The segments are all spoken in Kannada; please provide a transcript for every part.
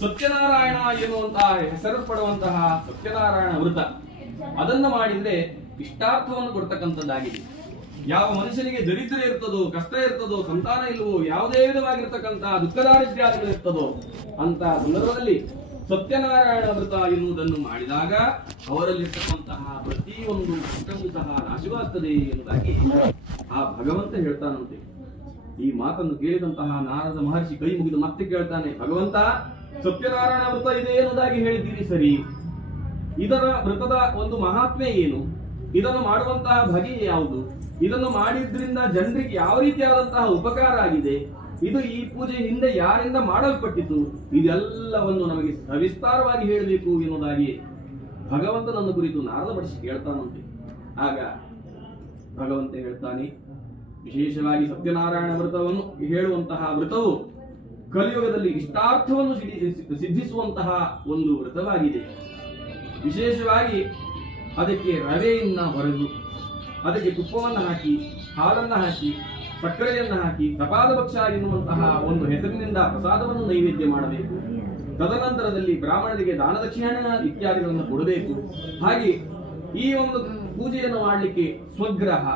ಸತ್ಯನಾರಾಯಣ ಎನ್ನುವಂತಹ ಹೆಸರು ಪಡುವಂತಹ ಸತ್ಯನಾರಾಯಣ ವೃತ. ಅದನ್ನು ಮಾಡಿದ್ರೆ ಇಷ್ಟಾರ್ಥವನ್ನು ಕೊಡ್ತಕ್ಕಂಥದ್ದಾಗಿದೆ. ಯಾವ ಮನುಷ್ಯನಿಗೆ ದರಿದ್ರ ಇರ್ತದೋ, ಕಷ್ಟ ಇರ್ತದೋ, ಸಂತಾನ ಇಲ್ಲವೋ, ಯಾವುದೇ ವಿಧವಾಗಿರ್ತಕ್ಕಂತಹ ದುಃಖದಾರಿದ್ರ್ಯಾದಿಗಳು ಇರ್ತದೋ ಅಂತ ಸಂದರ್ಭದಲ್ಲಿ ಸತ್ಯನಾರಾಯಣ ವೃತ ಎನ್ನುವುದನ್ನು ಮಾಡಿದಾಗ ಅವರಲ್ಲಿರ್ತಕ್ಕಂತಹ ಪ್ರತಿಯೊಂದು ಕಷ್ಟವೂ ಸಹ ನಾಶವಾಗ್ತದೆ ಎನ್ನುವುದಾಗಿ ಆ ಭಗವಂತ ಹೇಳ್ತಾನಂತೆ. ಈ ಮಾತನ್ನು ಕೇಳಿದಂತಹ ನಾರದ ಮಹರ್ಷಿ ಕೈ ಮುಗಿದು ಮತ್ತೆ ಕೇಳ್ತಾನೆ, ಭಗವಂತ ಸತ್ಯನಾರಾಯಣ ವೃತ ಇದೆ ಎನ್ನುವುದಾಗಿ ಹೇಳಿದ್ದೀರಿ ಸರಿ. ಇದರ ವೃತದ ಒಂದು ಮಹಾತ್ಮೆ ಏನು? ಇದನ್ನು ಮಾಡುವಂತಹ ಬಗೆ ಯಾವುದು? ಇದನ್ನು ಮಾಡಿದ್ರಿಂದ ಜನರಿಗೆ ಯಾವ ರೀತಿಯಾದಂತಹ ಉಪಕಾರ ಆಗಿದೆ? ಇದು ಈ ಪೂಜೆ ಹಿಂದೆ ಯಾರಿಂದ ಮಾಡಲ್ಪಟ್ಟಿತು? ಇದೆಲ್ಲವನ್ನು ನಮಗೆ ಸವಿಸ್ತಾರವಾಗಿ ಹೇಳಬೇಕು ಎನ್ನುವುದಾಗಿ ಭಗವಂತನನ್ನು ಕುರಿತು ನಾರದ ಪಡಿಸಿ ಕೇಳ್ತಾನಂತೆ. ಆಗ ಭಗವಂತ ಹೇಳ್ತಾನೆ, ವಿಶೇಷವಾಗಿ ಸತ್ಯನಾರಾಯಣ ವ್ರತವನ್ನು ಹೇಳುವಂತಹ ವ್ರತವು ಕಲಿಯುಗದಲ್ಲಿ ಇಷ್ಟಾರ್ಥವನ್ನು ಸಿದ್ಧಿ- ಸಿದ್ಧಿಸುವಂತಹ ಒಂದು ವ್ರತವಾಗಿದೆ. ವಿಶೇಷವಾಗಿ ಅದಕ್ಕೆ ರವೆಯನ್ನ ಹೊರದು ಅದಕ್ಕೆ ತುಪ್ಪವನ್ನು ಹಾಕಿ, ಹಾಲನ್ನು ಹಾಕಿ, ಸಕ್ಕರೆಯನ್ನು ಹಾಕಿ, ಸಪಾದ ಭಕ್ಷ ಎನ್ನುವಂತಹ ಒಂದು ಹೆಸರಿನಿಂದ ಪ್ರಸಾದವನ್ನು ನೈವೇದ್ಯ ಮಾಡಬೇಕು. ತದನಂತರದಲ್ಲಿ ಬ್ರಾಹ್ಮಣರಿಗೆ ದಾನ ದಕ್ಷಿಣ ಇತ್ಯಾದಿಗಳನ್ನು ಕೊಡಬೇಕು. ಹಾಗೆ ಈ ಒಂದು ಪೂಜೆಯನ್ನು ಮಾಡಲಿಕ್ಕೆ ಸ್ವಗ್ರಹ,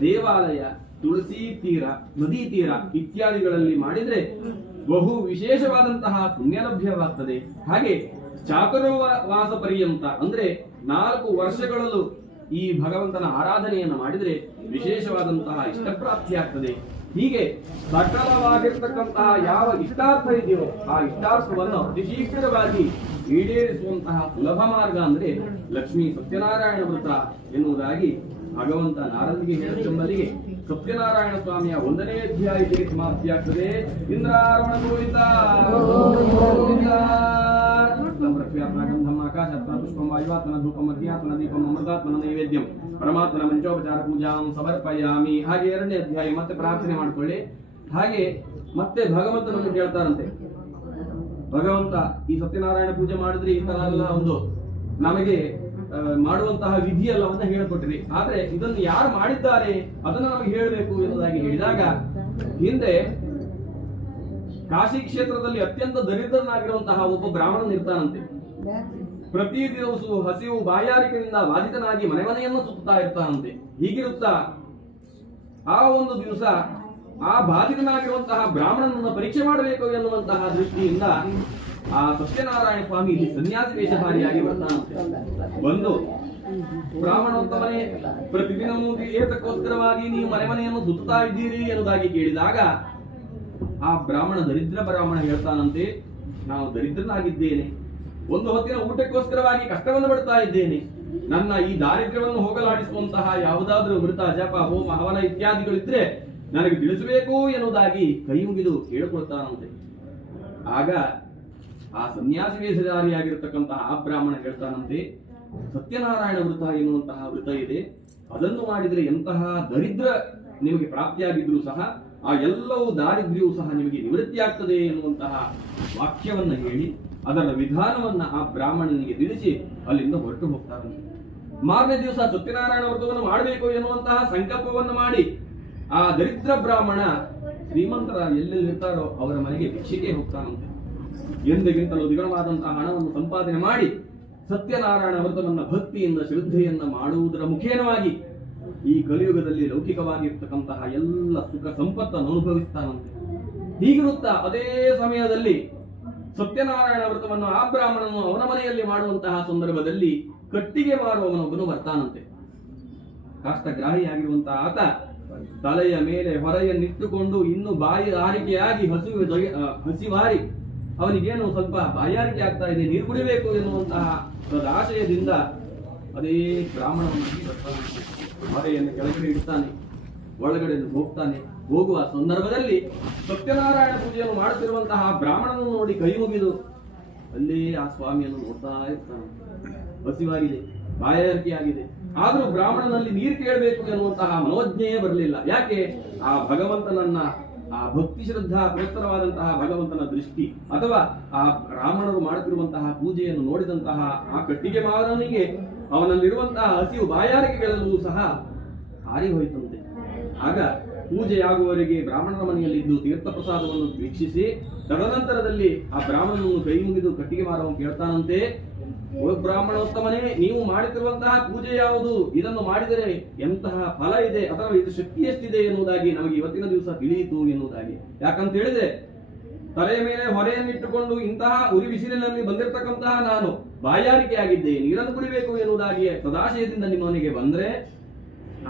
ದೇವಾಲಯ, ತುಳಸಿ ತೀರ, ನದಿ ತೀರ ಇತ್ಯಾದಿಗಳಲ್ಲಿ ಮಾಡಿದ್ರೆ ಬಹು ವಿಶೇಷವಾದಂತಹ ಪುಣ್ಯ ಲಭ್ಯವಾಗ್ತದೆ. ಹಾಗೆ ಚಾಕುರವಾಸ ಪರ್ಯಂತ ಅಂದ್ರೆ ನಾಲ್ಕು ವರ್ಷಗಳಲ್ಲೂ ಈ ಭಗವಂತನ ಆರಾಧನೆಯನ್ನು ಮಾಡಿದರೆ ವಿಶೇಷವಾದಂತಹ ಇಷ್ಟಪ್ರಾಪ್ತಿಯಾಗ್ತದೆ. ಹೀಗೆ ಸಕಲವಾಗಿರ್ತಕ್ಕಂತಹ ಯಾವ ಇಷ್ಟಾರ್ಥ ಇದೆಯೋ ಆ ಇಷ್ಟಾರ್ಥವನ್ನು ಅತಿ ಈಡೇರಿಸುವಂತಹ ಸುಲಭ ಮಾರ್ಗ ಅಂದ್ರೆ ಲಕ್ಷ್ಮೀ ಸತ್ಯನಾರಾಯಣ ವೃತ ಎನ್ನುವುದಾಗಿ ಭಗವಂತ ನಾರದಿಗೆ ಹೇಳುತ್ತಂಬಲಿಗೆ ಸತ್ಯನಾರಾಯಣ ಸ್ವಾಮಿಯ ಒಂದನೇ ಅಧ್ಯಾಯಕ್ಕೆ ಸಮಾಪ್ತಿಯಾಗ್ತದೆ ಇಂದ್ರಾರಮಣ ಗೋವಿಂದ ಪುಷ್ಪಂ ವಾಯುವಾತ್ಮನ ಧೂಪಂ ಮಧ್ಯಾತ್ಮನ ದೀಪಂ ಅಮೃತಾತ್ಮನ ನೈವೇದ್ಯಂ ಪರಮಾತ್ಮನ ಮಂಚೋಪಚಾರ ಪೂಜಾಂ ಸಮರ್ಪಯಾಮಿ ಹಾಗೆ ಎರಡನೇ ಅಧ್ಯಾಯ ಮತ್ತೆ ಪ್ರಾರ್ಥನೆ ಮಾಡ್ಕೊಳ್ಳಿ. ಹಾಗೆ ಮತ್ತೆ ಭಗವಂತನನ್ನು ಕೇಳ್ತಾರಂತೆ ಭಗವಂತ ಈ ಸತ್ಯನಾರಾಯಣ ಪೂಜೆ ಮಾಡಿದ್ರೆ ಈ ತರ ಎಲ್ಲ ಒಂದು ನಮಗೆ ಮಾಡುವಂತಹ ವಿಧಿ ಎಲ್ಲವನ್ನ ಹೇಳಿಕೊಟ್ಟಿರಿ ಆದ್ರೆ ಇದನ್ನು ಯಾರು ಮಾಡಿದ್ದಾರೆ ಅದನ್ನು ನಮಗೆ ಹೇಳಬೇಕು ಎನ್ನುವುದಾಗಿ ಹೇಳಿದಾಗ, ಹಿಂದೆ ಕಾಶಿ ಕ್ಷೇತ್ರದಲ್ಲಿ ಅತ್ಯಂತ ದರಿದ್ರನಾಗಿರುವಂತಹ ಒಬ್ಬ ಬ್ರಾಹ್ಮಣನ್ ಇರ್ತಾನಂತೆ ಪ್ರತಿ ದಿವಸವೂ ಹಸಿವು ಬಾಯಾರಿಕೆಯಿಂದ ಬಾಧಿತನಾಗಿ ಮನೆ ಮನೆಯನ್ನು ಸುತ್ತಾ ಇರ್ತಾನಂತೆ. ಹೀಗಿರುತ್ತಾ ಆ ಒಂದು ದಿವಸ ಆ ಬಾಧಿತನಾಗಿರುವಂತಹ ಬ್ರಾಹ್ಮಣನನ್ನು ಪರೀಕ್ಷೆ ಮಾಡಬೇಕು ಎನ್ನುವಂತಹ ದೃಷ್ಟಿಯಿಂದ ಆ ಸತ್ಯನಾರಾಯಣ ಸ್ವಾಮಿ ಇಲ್ಲಿ ಸನ್ಯಾಸಿ ವೇಷಧಾರಿಯಾಗಿ ಬರ್ತಾನಂತೆ. ಬಂದು, ಬ್ರಾಹ್ಮಣೋತ್ತಮನೇ, ಪ್ರತಿದಿನವೂ ಏತಕ್ಕೋಸ್ಕರವಾಗಿ ನೀವು ಮನೆ ಮನೆಯನ್ನು ಸುತ್ತಾ ಇದ್ದೀರಿ ಎನ್ನುವುದಾಗಿ ಕೇಳಿದಾಗ ಆ ಬ್ರಾಹ್ಮಣ ದರಿದ್ರ ಬ್ರಾಹ್ಮಣ ಹೇಳ್ತಾನಂತೆ, ನಾವು ದರಿದ್ರನಾಗಿದ್ದೇನೆ. ಒಂದು ಹೊತ್ತಿನ ಊಟಕ್ಕೋಸ್ಕರವಾಗಿ ಕಷ್ಟವನ್ನು ಪಡ್ತಾ ಇದ್ದೇನೆ. ನನ್ನ ಈ ದಾರಿದ್ರ್ಯವನ್ನು ಹೋಗಲಾಡಿಸುವಂತಹ ಯಾವುದಾದ್ರೂ ವೃತ ಜಪ ಹೋಮ, ಹವನ ಇತ್ಯಾದಿಗಳಿದ್ರೆ ನನಗೆ ತಿಳಿಸಬೇಕು ಎನ್ನುವುದಾಗಿ ಕೈ ಮುಗಿದು ಕೇಳಿಕೊಳ್ತಾನಂತೆ ಆಗ ಆ ಸನ್ಯಾಸಿ ವೇಷಧಾರಿಯಾಗಿರ್ತಕ್ಕಂತಹ ಆ ಬ್ರಾಹ್ಮಣ ಹೇಳ್ತಾನಂತೆ, ಸತ್ಯನಾರಾಯಣ ವೃತ ಎನ್ನುವಂತಹ ವೃತ ಇದೆ. ಅದನ್ನು ಮಾಡಿದರೆ ಎಂತಹ ದರಿದ್ರ ನಿಮಗೆ ಪ್ರಾಪ್ತಿಯಾಗಿದ್ರು ಸಹ ಆ ಎಲ್ಲವೂ ದಾರಿದ್ರ್ಯವೂ ಸಹ ನಿಮಗೆ ನಿವೃತ್ತಿಯಾಗ್ತದೆ ಎನ್ನುವಂತಹ ವಾಕ್ಯವನ್ನ ಹೇಳಿ ಅದರ ವಿಧಾನವನ್ನ ಆ ಬ್ರಾಹ್ಮಣನಿಗೆ ತಿಳಿಸಿ ಅಲ್ಲಿಂದ ಹೊರಟು ಹೋಗ್ತಾರಂತೆ ಮಾರನೇ ದಿವಸ ಸತ್ಯನಾರಾಯಣ ವ್ರತವನ್ನು ಮಾಡಬೇಕು ಎನ್ನುವಂತಹ ಸಂಕಲ್ಪವನ್ನು ಮಾಡಿ ಆ ದರಿದ್ರ ಬ್ರಾಹ್ಮಣ ಶ್ರೀಮಂತರ ಎಲ್ಲೆಲ್ಲಿ ಇರ್ತಾರೋ ಅವರ ಮನೆಗೆ ಭಿಕ್ಷೆಗೆ ಹೋಗ್ತಾನಂತೆ. ಎಂದಿಗಿಂತಲೂ ದ್ವಿಗುಣವಾದಂತಹ ಹಣವನ್ನು ಸಂಪಾದನೆ ಮಾಡಿ ಸತ್ಯನಾರಾಯಣ ವ್ರತವನ್ನ ಭಕ್ತಿಯಿಂದ ಶ್ರದ್ಧೆಯನ್ನ ಮಾಡುವುದರ ಮುಖೇನವಾಗಿ ಈ ಕಲಿಯುಗದಲ್ಲಿ ಲೌಕಿಕವಾಗಿರ್ತಕ್ಕಂತಹ ಎಲ್ಲ ಸುಖ ಸಂಪತ್ತನ್ನು ಅನುಭವಿಸ್ತಾನಂತೆ. ಹೀಗಿರುತ್ತಾ ಅದೇ ಸಮಯದಲ್ಲಿ ಸತ್ಯನಾರಾಯಣ ವ್ರತವನ್ನು ಆ ಬ್ರಾಹ್ಮಣನು ಅವನ ಮನೆಯಲ್ಲಿ ಮಾಡುವಂತಹ ಸಂದರ್ಭದಲ್ಲಿ ಕಟ್ಟಿಗೆ ಮಾರುವವನೊಬ್ಬನು ಬರ್ತಾನಂತೆ. ಕಾಷ್ಟಗ್ರಾಹಿಯಾಗಿರುವಂತಹ ಆತ ತಲೆಯ ಮೇಲೆ ಹೊರೆಯನ್ನಿಟ್ಟುಕೊಂಡು ಇನ್ನು ಬಾಯಿ ಆರಿಕೆಯಾಗಿ ಹಸುವೆ ಹಸಿವಾರಿ ಅವನಿಗೇನು ಸ್ವಲ್ಪ ಬಾಯಾರಿಕೆ ಆಗ್ತಾ ಇದೆ, ನೀರು ಕುಡಿಬೇಕು ಎನ್ನುವಂತಹ ಆಶಯದಿಂದ ಅದೇ ಬ್ರಾಹ್ಮಣವನ್ನು ಹೊರೆಯನ್ನು ಕೆಳಗಡೆ ಇಡ್ತಾನೆ ಒಳಗಡೆ ಹೋಗ್ತಾನೆ. ಹೋಗುವ ಸಂದರ್ಭದಲ್ಲಿ ಸತ್ಯನಾರಾಯಣ ಪೂಜೆಯನ್ನು ಮಾಡುತ್ತಿರುವಂತಹ ಬ್ರಾಹ್ಮಣನನ್ನು ನೋಡಿ ಕೈ ಮುಗಿದು, ಅಲ್ಲಿ ಆ ಸ್ವಾಮಿಯನ್ನು ನೋಡ್ತಾ ಇರ್ತಾನೆ. ಹಸಿವಾಗಿದೆ, ಬಾಯಾರಿಕೆಯಾಗಿದೆ. ಆದ್ರೂ ಬ್ರಾಹ್ಮಣನಲ್ಲಿ ನೀರು ಕೇಳಬೇಕು ಎನ್ನುವಂತಹ ಮನೋಜ್ಞೆಯೇ ಬರಲಿಲ್ಲ. ಯಾಕೆ? ಆ ಭಗವಂತನನ್ನ, ಆ ಭಕ್ತಿ ಶ್ರದ್ಧಾ ಪುರಸ್ತರವಾದಂತಹ ಭಗವಂತನ ದೃಷ್ಟಿ ಅಥವಾ ಆ ಬ್ರಾಹ್ಮಣರು ಮಾಡುತ್ತಿರುವಂತಹ ಪೂಜೆಯನ್ನು ನೋಡಿದಂತಹ ಆ ಕಟ್ಟಿಗೆ ಮಾವನಿಗೆ ಅವನಲ್ಲಿರುವಂತಹ ಹಸಿವು ಬಾಯಾರಿಕೆಗಳೆಲ್ಲವೂ ಸಹ ಹಾರಿ ಹೋಯಿತಂತೆ. ಆಗ ಪೂಜೆಯಾಗುವವರೆಗೆ ಬ್ರಾಹ್ಮಣರ ಮನೆಯಲ್ಲಿ ಇದ್ದು ತೀರ್ಥ ಪ್ರಸಾದವನ್ನು ವೀಕ್ಷಿಸಿ, ತದನಂತರದಲ್ಲಿ ಆ ಬ್ರಾಹ್ಮಣನನ್ನು ಕೈ ಮುಗಿದು ಕಟ್ಟಿಗೆ ಮಾರವನ್ನು ಕೇಳ್ತಾನಂತೆ. ಬ್ರಾಹ್ಮಣೋತ್ತಮನೇ, ನೀವು ಮಾಡುತ್ತಿರುವಂತಹ ಪೂಜೆ ಯಾವುದು? ಇದನ್ನು ಮಾಡಿದರೆ ಎಂತಹ ಫಲ ಇದೆ ಅಥವಾ ಇದು ಶಕ್ತಿ ಎಷ್ಟಿದೆ ಎನ್ನುವುದಾಗಿ ನಮಗೆ ಇವತ್ತಿನ ದಿವಸ ತಿಳಿಯಿತು ಎನ್ನುವುದಾಗಿ. ಯಾಕಂತ ಹೇಳಿದ್ರೆ ತಲೆಯ ಮೇಲೆ ಹೊರೆಯನ್ನಿಟ್ಟುಕೊಂಡು ಇಂತಹ ಉರಿ ಬಿಸಿಲಿನಲ್ಲಿ ಬಂದಿರತಕ್ಕಂತಹ ನಾನು ಬಾಯಾರಿಕೆಯಾಗಿದ್ದೆ ನೀರನ್ನು ಕುಡಿಬೇಕು ಎನ್ನುವುದಾಗಿಯೇ ಸದಾಶಯದಿಂದ ನಿಮ್ಮವನಿಗೆ ಬಂದ್ರೆ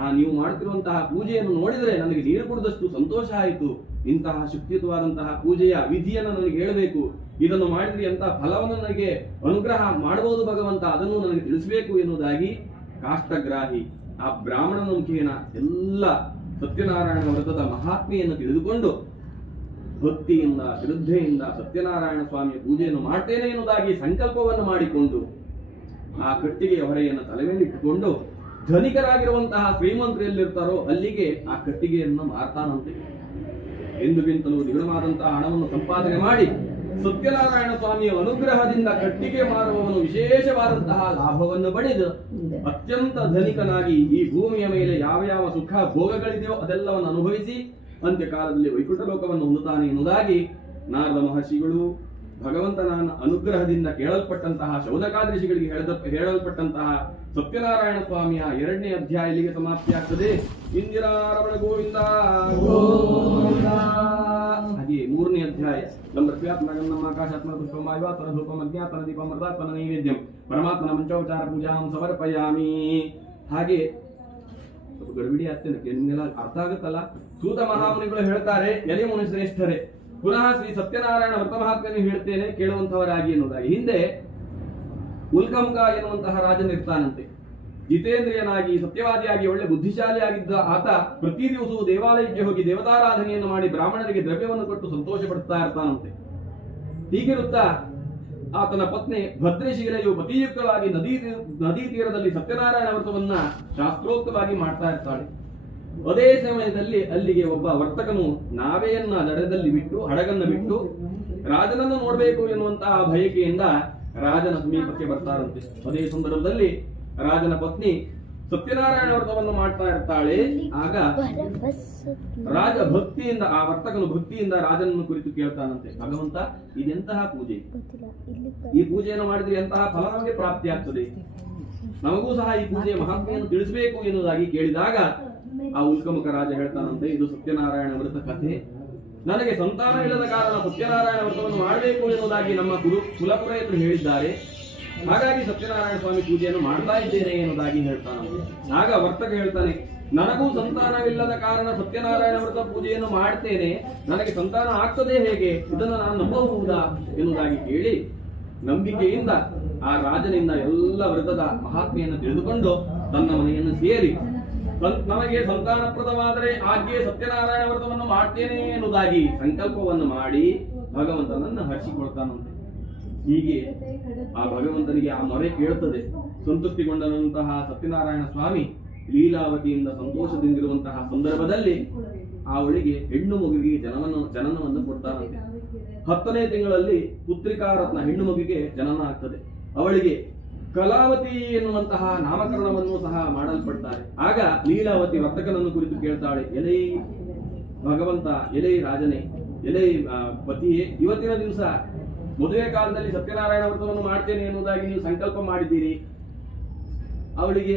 ಆ ನೀವು ಮಾಡುತ್ತಿರುವಂತಹ ಪೂಜೆಯನ್ನು ನೋಡಿದರೆ ನನಗೆ ನೀರು ಕುಡಿದಷ್ಟು ಸಂತೋಷ ಆಯಿತು. ಇಂತಹ ಶಕ್ತಿಯುತವಾದಂತಹ ಪೂಜೆಯ ವಿಧಿಯನ್ನು ನನಗೆ ಹೇಳಬೇಕು. ಇದನ್ನು ಮಾಡಿದ್ರೆ ಎಂತಹ ಫಲವನ್ನು ನನಗೆ ಅನುಗ್ರಹ ಮಾಡಬಹುದು ಭಗವಂತ, ಅದನ್ನು ನನಗೆ ತಿಳಿಸಬೇಕು ಎನ್ನುವುದಾಗಿ ಕಾಷ್ಟಗ್ರಾಹಿ, ಆ ಬ್ರಾಹ್ಮಣನ ಮುಖೇನ ಎಲ್ಲ ಸತ್ಯನಾರಾಯಣ ವ್ರತದ ಮಹಾತ್ಮೆಯನ್ನು ತಿಳಿದುಕೊಂಡು ಭಕ್ತಿಯಿಂದ, ಶ್ರದ್ಧೆಯಿಂದ ಸತ್ಯನಾರಾಯಣ ಸ್ವಾಮಿಯ ಪೂಜೆಯನ್ನು ಮಾಡ್ತೇನೆ ಎನ್ನುವುದಾಗಿ ಸಂಕಲ್ಪವನ್ನು ಮಾಡಿಕೊಂಡು ಆ ಕಟ್ಟಿಗೆಯ ಹೊರೆಯನ್ನು ತಲೆಮೇಲೆ ಇಟ್ಟುಕೊಂಡು ಧನಿಕರಾಗಿರುವಂತಹ ಶ್ರೀಮಂತರು ಎಲ್ಲಿರ್ತಾರೋ ಅಲ್ಲಿಗೆ ಆ ಕಟ್ಟಿಗೆಯನ್ನು ಮಾರ್ತಾನಂತೆ. ಎಂದುಗಿಂತಲೂ ದೃಢವಾದಂತಹ ಹಣವನ್ನು ಸಂಪಾದನೆ ಮಾಡಿ ಸತ್ಯನಾರಾಯಣ ಸ್ವಾಮಿಯ ಅನುಗ್ರಹದಿಂದ ಕಟ್ಟಿಗೆ ಮಾರುವವನು ವಿಶೇಷವಾದಂತಹ ಲಾಭವನ್ನು ಪಡೆದು ಅತ್ಯಂತ ಧನಿಕನಾಗಿ ಈ ಭೂಮಿಯ ಮೇಲೆ ಯಾವ ಯಾವ ಸುಖ ಭೋಗಗಳಿದೆಯೋ ಅದೆಲ್ಲವನ್ನು ಅನುಭವಿಸಿ ಅಂತ್ಯಕಾಲದಲ್ಲಿ ವೈಕುಂಠ ಲೋಕವನ್ನು ಹೊಂದುತ್ತಾನೆ ಎನ್ನುವುದಾಗಿ ನಾರದ ಮಹರ್ಷಿಗಳು ಭಗವಂತನ ಅನುಗ್ರಹದಿಂದ ಕೇಳಲ್ಪಟ್ಟಂತಹ ಶೌನಕಾದೃಶಿಗಳಿಗೆ ಹೇಳದ ಹೇಳಲ್ಪಟ್ಟಂತಹ ಸತ್ಯನಾರಾಯಣ ಸ್ವಾಮಿಯ ಎರಡನೇ ಅಧ್ಯಾಯ ಇಲ್ಲಿಗೆ ಸಮಾಪ್ತಿಯಾಗ್ತದೆ ಇಂದಿರಾರಮಣ ಗೋವಿಂದ ಹಾಗೆ ಮೂರನೇ ಅಧ್ಯಾಯ. ನಮ್ಮ ನಮ್ಮ ಆಕಾಶಾತ್ಮ ಪುಷ್ಪಮಾಯುವಾತ್ಮನ ಧೂಪಂ ಅಜ್ಞಾತನ ದೀಪಂ ತನ ನೈವೇದ್ಯಂ. ಪರಮಾತ್ಮನ ಮಂಚೋಪಚಾರ ಪೂಜಾಂ ಸಮರ್ಪಯಾಮಿ. ಹಾಗೆ ಗಡಿಬಿಡಿ ಆಗ್ತೇನೆ ನಿಮ್ಗೆಲ್ಲ ಅರ್ಥ ಆಗುತ್ತಲ್ಲ? ಸೂತ ಮಹಾಮುನಿಗಳು ಹೇಳ್ತಾರೆ, ಎಲೆ ಮುನಿ ಶ್ರೇಷ್ಠರೇ ಪುನಃ ಶ್ರೀ ಸತ್ಯನಾರಾಯಣ ವ್ರತ ಮಹಾತ್ಮೆಯನ್ನು ಹೇಳ್ತೇನೆ ಕೇಳುವಂತವರಾಗಿ ಎನ್ನುವುದಾಗಿ. ಹಿಂದೆ ಉಲ್ಕಂಕ ಎನ್ನುವಂತಹ ರಾಜನಿರ್ತಾನಂತೆ ಜಿತೇಂದ್ರಿಯನಾಗಿ, ಸತ್ಯವಾದಿಯಾಗಿ, ಒಳ್ಳೆ ಬುದ್ಧಿಶಾಲಿಯಾಗಿದ್ದ ಆತ ಪ್ರತಿ ದಿವಸವೂ ದೇವಾಲಯಕ್ಕೆ ಹೋಗಿ ದೇವತಾರಾಧನೆಯನ್ನು ಮಾಡಿ ಬ್ರಾಹ್ಮಣರಿಗೆ ದ್ರವ್ಯವನ್ನು ಕೊಟ್ಟು ಸಂತೋಷ ಪಡ್ತಾ ಇರ್ತಾನಂತೆ. ಹೀಗಿರುತ್ತಾ ಆತನ ಪತ್ನಿ ಭದ್ರಶೀಲೆಯು ಪತಿಯುಕ್ತವಾಗಿ ನದಿ ನದಿ ತೀರದಲ್ಲಿ ಸತ್ಯನಾರಾಯಣ ವ್ರತವನ್ನ ಶಾಸ್ತ್ರೋಕ್ತವಾಗಿ ಮಾಡ್ತಾ ಇರ್ತಾಳೆ. ಅದೇ ಸಮಯದಲ್ಲಿ ಅಲ್ಲಿಗೆ ಒಬ್ಬ ವರ್ತಕನು ನಾವೆಯನ್ನ ದಡದಲ್ಲಿ ಬಿಟ್ಟು, ಹಡಗನ್ನ ಬಿಟ್ಟು ರಾಜನನ್ನು ನೋಡಬೇಕು ಎನ್ನುವಂತಹ ಬಯಕೆಯಿಂದ ರಾಜನ ಸಮೀಪಕ್ಕೆ ಬರ್ತಾರಂತೆ. ಅದೇ ಸಂದರ್ಭದಲ್ಲಿ ರಾಜನ ಪತ್ನಿ ಸತ್ಯನಾರಾಯಣ ವ್ರತವನ್ನು ಮಾಡ್ತಾ ಇರ್ತಾಳೆ. ಆಗ ರಾಜ ಭಕ್ತಿಯಿಂದ, ಆ ವರ್ತಕನು ಭಕ್ತಿಯಿಂದ ರಾಜನನ್ನು ಕುರಿತು ಕೇಳ್ತಾನಂತೆ. ಭಗವಂತ, ಇದೆಂತಹ ಪೂಜೆ? ಈ ಪೂಜೆಯನ್ನು ಮಾಡಿದ್ರೆ ಎಂತಹ ಫಲ ನಮಗೆ ಪ್ರಾಪ್ತಿಯಾಗ್ತದೆ? ನಮಗೂ ಸಹ ಈ ಪೂಜೆಯ ಮಹಾತ್ಮೆಯನ್ನು ತಿಳಿಸಬೇಕು ಎನ್ನುವುದಾಗಿ ಕೇಳಿದಾಗ ಆ ಉಲ್ಕಮುಖ ರಾಜ ಹೇಳ್ತಾನಂತೆ, ಇದು ಸತ್ಯನಾರಾಯಣ ವ್ರತ ಕಥೆ. ನನಗೆ ಸಂತಾನ ಇಲ್ಲದ ಕಾರಣ ಸತ್ಯನಾರಾಯಣ ವ್ರತವನ್ನು ಮಾಡಬೇಕು ಎನ್ನುವುದಾಗಿ ನಮ್ಮ ಗುರು ಕುಲಪುರೋಹಿತರು ಹೇಳಿದ್ದಾರೆ. ಹಾಗಾಗಿ ಸತ್ಯನಾರಾಯಣ ಸ್ವಾಮಿ ಪೂಜೆಯನ್ನು ಮಾಡ್ತಾ ಇದ್ದೇನೆ ಎನ್ನುವುದಾಗಿ ಹೇಳ್ತಾನಂತೆ. ಆಗ ವರ್ತಕ ಹೇಳ್ತಾನೆ, ನನಗೂ ಸಂತಾನವಿಲ್ಲದ ಕಾರಣ ಸತ್ಯನಾರಾಯಣ ವ್ರತ ಪೂಜೆಯನ್ನು ಮಾಡ್ತೇನೆ. ನನಗೆ ಸಂತಾನ ಆಗ್ತದೆ ಹೇಗೆ? ಇದನ್ನು ನಾನು ನಂಬಬಹುದಾ? ಎನ್ನುವುದಾಗಿ ಕೇಳಿ ನಂಬಿಕೆಯಿಂದ ಆ ರಾಜನಿಂದ ಎಲ್ಲ ವ್ರತದ ಮಹಾತ್ಮೆಯನ್ನು ತಿಳಿದುಕೊಂಡು ತನ್ನ ಮನೆಯನ್ನು ಸೇರಿ ನಮಗೆ ಸಂತಾನಪ್ರದವಾದರೆ ಆಗ್ಗೆ ಸತ್ಯನಾರಾಯಣ ವ್ರತವನ್ನು ಮಾಡ್ತೇನೆ ಎನ್ನುವುದಾಗಿ ಸಂಕಲ್ಪವನ್ನು ಮಾಡಿ ಭಗವಂತನನ್ನು ಹರಿಸಿಕೊಳ್ತಾನಂತೆ ಹೀಗೆ ಆ ಭಗವಂತನಿಗೆ ಆ ಮೊರೆ ಕೇಳುತ್ತದೆ. ಸಂತೃಪ್ತಿಗೊಂಡಂತಹ ಸತ್ಯನಾರಾಯಣ ಸ್ವಾಮಿ ಲೀಲಾವತಿಯಿಂದ ಸಂತೋಷದಿಂದಿರುವಂತಹ ಸಂದರ್ಭದಲ್ಲಿ ಅವಳಿಗೆ ಹೆಣ್ಣು ಮಗುವಿಗೆ ಜನವನ್ನು ಜನನವನ್ನು ಕೊಡ್ತಾನಂತೆ. ಹತ್ತನೇ ತಿಂಗಳಲ್ಲಿ ಪುತ್ರಿಕಾರತ್ನ ಹೆಣ್ಣು ಮಗುವಿಗೆ ಜನನ ಆಗ್ತದೆ. ಅವಳಿಗೆ ಕಲಾವತಿ ಎನ್ನುವಂತಹ ನಾಮಕರಣವನ್ನು ಸಹ ಮಾಡಲ್ಪಡ್ತಾರೆ. ಆಗ ಲೀಲಾವತಿ ವರ್ತಕನನ್ನು ಕುರಿತು ಕೇಳ್ತಾಳೆ, ಎಲೈ ಭಗವಂತ, ಎಲೈ ರಾಜನೇ, ಎಲೈ ಪತಿಯೇ, ಇವತ್ತಿನ ದಿವಸ ಮದುವೆ ಕಾಲದಲ್ಲಿ ಸತ್ಯನಾರಾಯಣ ವ್ರತವನ್ನು ಮಾಡ್ತೇನೆ ಎನ್ನುವುದಾಗಿ ನೀವು ಸಂಕಲ್ಪ ಮಾಡಿದ್ದೀರಿ. ಅವಳಿಗೆ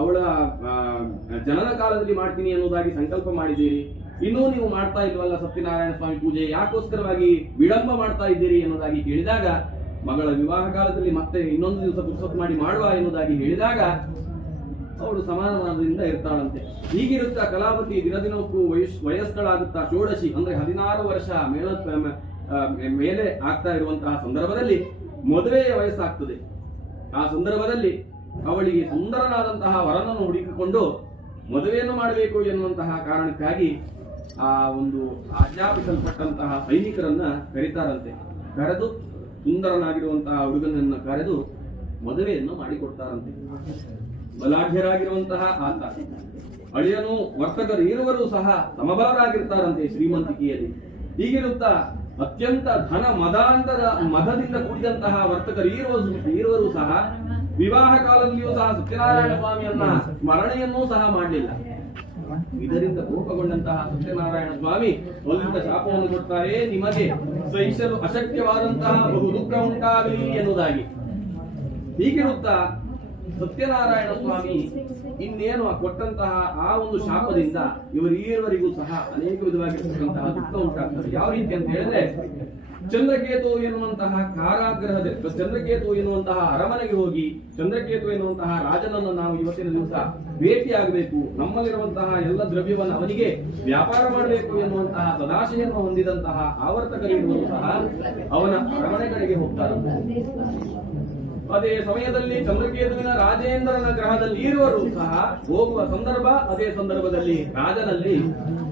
ಅವಳ ಜನನ ಕಾಲದಲ್ಲಿ ಮಾಡ್ತೀನಿ ಎನ್ನುವುದಾಗಿ ಸಂಕಲ್ಪ ಮಾಡಿದ್ದೀರಿ. ಇನ್ನೂ ನೀವು ಮಾಡ್ತಾ ಇಲ್ವಲ್ಲ ಸತ್ಯನಾರಾಯಣ ಸ್ವಾಮಿ ಪೂಜೆ, ಯಾಕೋಸ್ಕರವಾಗಿ ವಿಳಂಬ ಮಾಡ್ತಾ ಇದ್ದೀರಿ ಎನ್ನುವುದಾಗಿ ಕೇಳಿದಾಗ ಮಗಳ ವಿವಾಹ ಕಾಲದಲ್ಲಿ ಮತ್ತೆ ಇನ್ನೊಂದು ದಿವಸ ಪುರುಸತ್ ಮಾಡಿ ಮಾಡುವ ಎನ್ನುವುದಾಗಿ ಹೇಳಿದಾಗ ಅವಳು ಸಮಾಧಾನದಿಂದ ಇರ್ತಾಳಂತೆ. ಹೀಗಿರುತ್ತಾ ಕಲಾಪತಿ ದಿನ ದಿನಕ್ಕೂ ವಯಸ್ ವಯಸ್ಕಳಾಗುತ್ತಾ ಷೋಡಶಿ ಅಂದ್ರೆ ಹದಿನಾರು ವರ್ಷ ಮೇಲ ಆ, ಮೇಲೆ ಆಗ್ತಾ ಇರುವಂತಹ ಸಂದರ್ಭದಲ್ಲಿ ಮದುವೆಯ ವಯಸ್ಸಾಗ್ತದೆ. ಆ ಸಂದರ್ಭದಲ್ಲಿ ಅವಳಿಗೆ ಸುಂದರನಾದಂತಹ ವರನನ್ನು ಹುಡುಕಿಕೊಂಡು ಮದುವೆಯನ್ನು ಮಾಡಬೇಕು ಎನ್ನುವಂತಹ ಕಾರಣಕ್ಕಾಗಿ ಆ ಒಂದು ಆಜ್ಞಾಪಿಸಲ್ಪಟ್ಟಂತಹ ಸೈನಿಕರನ್ನ ಕರೀತಾರಂತೆ. ಕರೆದು ಸುಂದರನಾಗಿರುವಂತಹ ಹುಡುಗನನ್ನು ಕರೆದು ಮದುವೆಯನ್ನು ಮಾಡಿಕೊಡ್ತಾರಂತೆ. ಬಲಾಢ್ಯರಾಗಿರುವಂತಹ ಆತ. ಅಳಿಯನು ವರ್ತಕರು ಇರುವರು ಸಹ ಸಮಬಲರಾಗಿರ್ತಾರಂತೆ ಶ್ರೀಮಂತಿಕೆಯಲ್ಲಿ. ಹೀಗಿರುತ್ತಾ ಅತ್ಯಂತ ಧನ ಮದಾಂತರ ಮದದಿಂದ ಕೂಡಿದಂತಹ ವರ್ತಕರು ಇರುವ ಇರುವರು ಸಹ ವಿವಾಹ ಕಾಲದಲ್ಲಿಯೂ ಸಹ ಸತ್ಯನಾರಾಯಣ ಸ್ವಾಮಿಯನ್ನ ಸ್ಮರಣೆಯನ್ನೂ ಸಹ ಮಾಡಲಿಲ್ಲ. ಇದರಿಂದ ಕೋಪಗೊಂಡಂತಹ ಸತ್ಯನಾರಾಯಣ ಸ್ವಾಮಿ ಸ್ವಲ್ಪ ಶಾಪವನ್ನು ಕೊಡ್ತಾರೆ. ನಿಮಗೆ ಸಹಿಸಲು ಅಶಕ್ಯವಾದಂತಹ ಬಹು ದುಃಖ ಉಂಟಾಗಲಿ ಎನ್ನುವುದಾಗಿ. ಹೀಗಿರುತ್ತಾ ಸತ್ಯನಾರಾಯಣ ಸ್ವಾಮಿ ಇನ್ನೇನು ಕೊಟ್ಟಂತಹ ಆ ಒಂದು ಶಾಪದಿಂದ ಇವರೀವರಿಗೂ ಸಹ ಅನೇಕ ವಿಧವಾಗಿರ್ತಕ್ಕಂತಹ ದುಃಖ ಉಂಟಾಗ್ತದೆ. ಯಾವ ರೀತಿ ಅಂತ ಹೇಳಿದ್ರೆ ಚಂದ್ರಕೇತು ಎನ್ನುವಂತಹ ಕಾರಾಗ್ರಹದೆ ಚಂದ್ರಕೇತು ಎನ್ನುವಂತಹ ಅರಮನೆಗೆ ಹೋಗಿ ಚಂದ್ರಕೇತು ಎನ್ನುವಂತಹ ರಾಜನನ್ನು ನಾವು ಇವತ್ತಿನ ದಿವಸ ಭೇಟಿಯಾಗಬೇಕು ನಮ್ಮಲ್ಲಿರುವಂತಹ ಎಲ್ಲ ದ್ರವ್ಯವನ್ನು ಅವನಿಗೆ ವ್ಯಾಪಾರ ಮಾಡಬೇಕು ಎನ್ನುವಂತಹ ಸದಾಶಯನ್ನು ಹೊಂದಿದಂತಹ ಆವರ್ತಕರಿರುವರು ಸಹ ಅವನ ಅರಮನೆ ಕಡೆಗೆ ಹೋಗ್ತಾರೆ. ಅದೇ ಸಮಯದಲ್ಲಿ ಚಂದ್ರಕೇತುವಿನ ರಾಜೇಂದ್ರನ ಗ್ರಹದಲ್ಲಿ ಇರುವರು ಸಹ ಹೋಗುವ ಸಂದರ್ಭ, ಅದೇ ಸಂದರ್ಭದಲ್ಲಿ ರಾಜನಲ್ಲಿ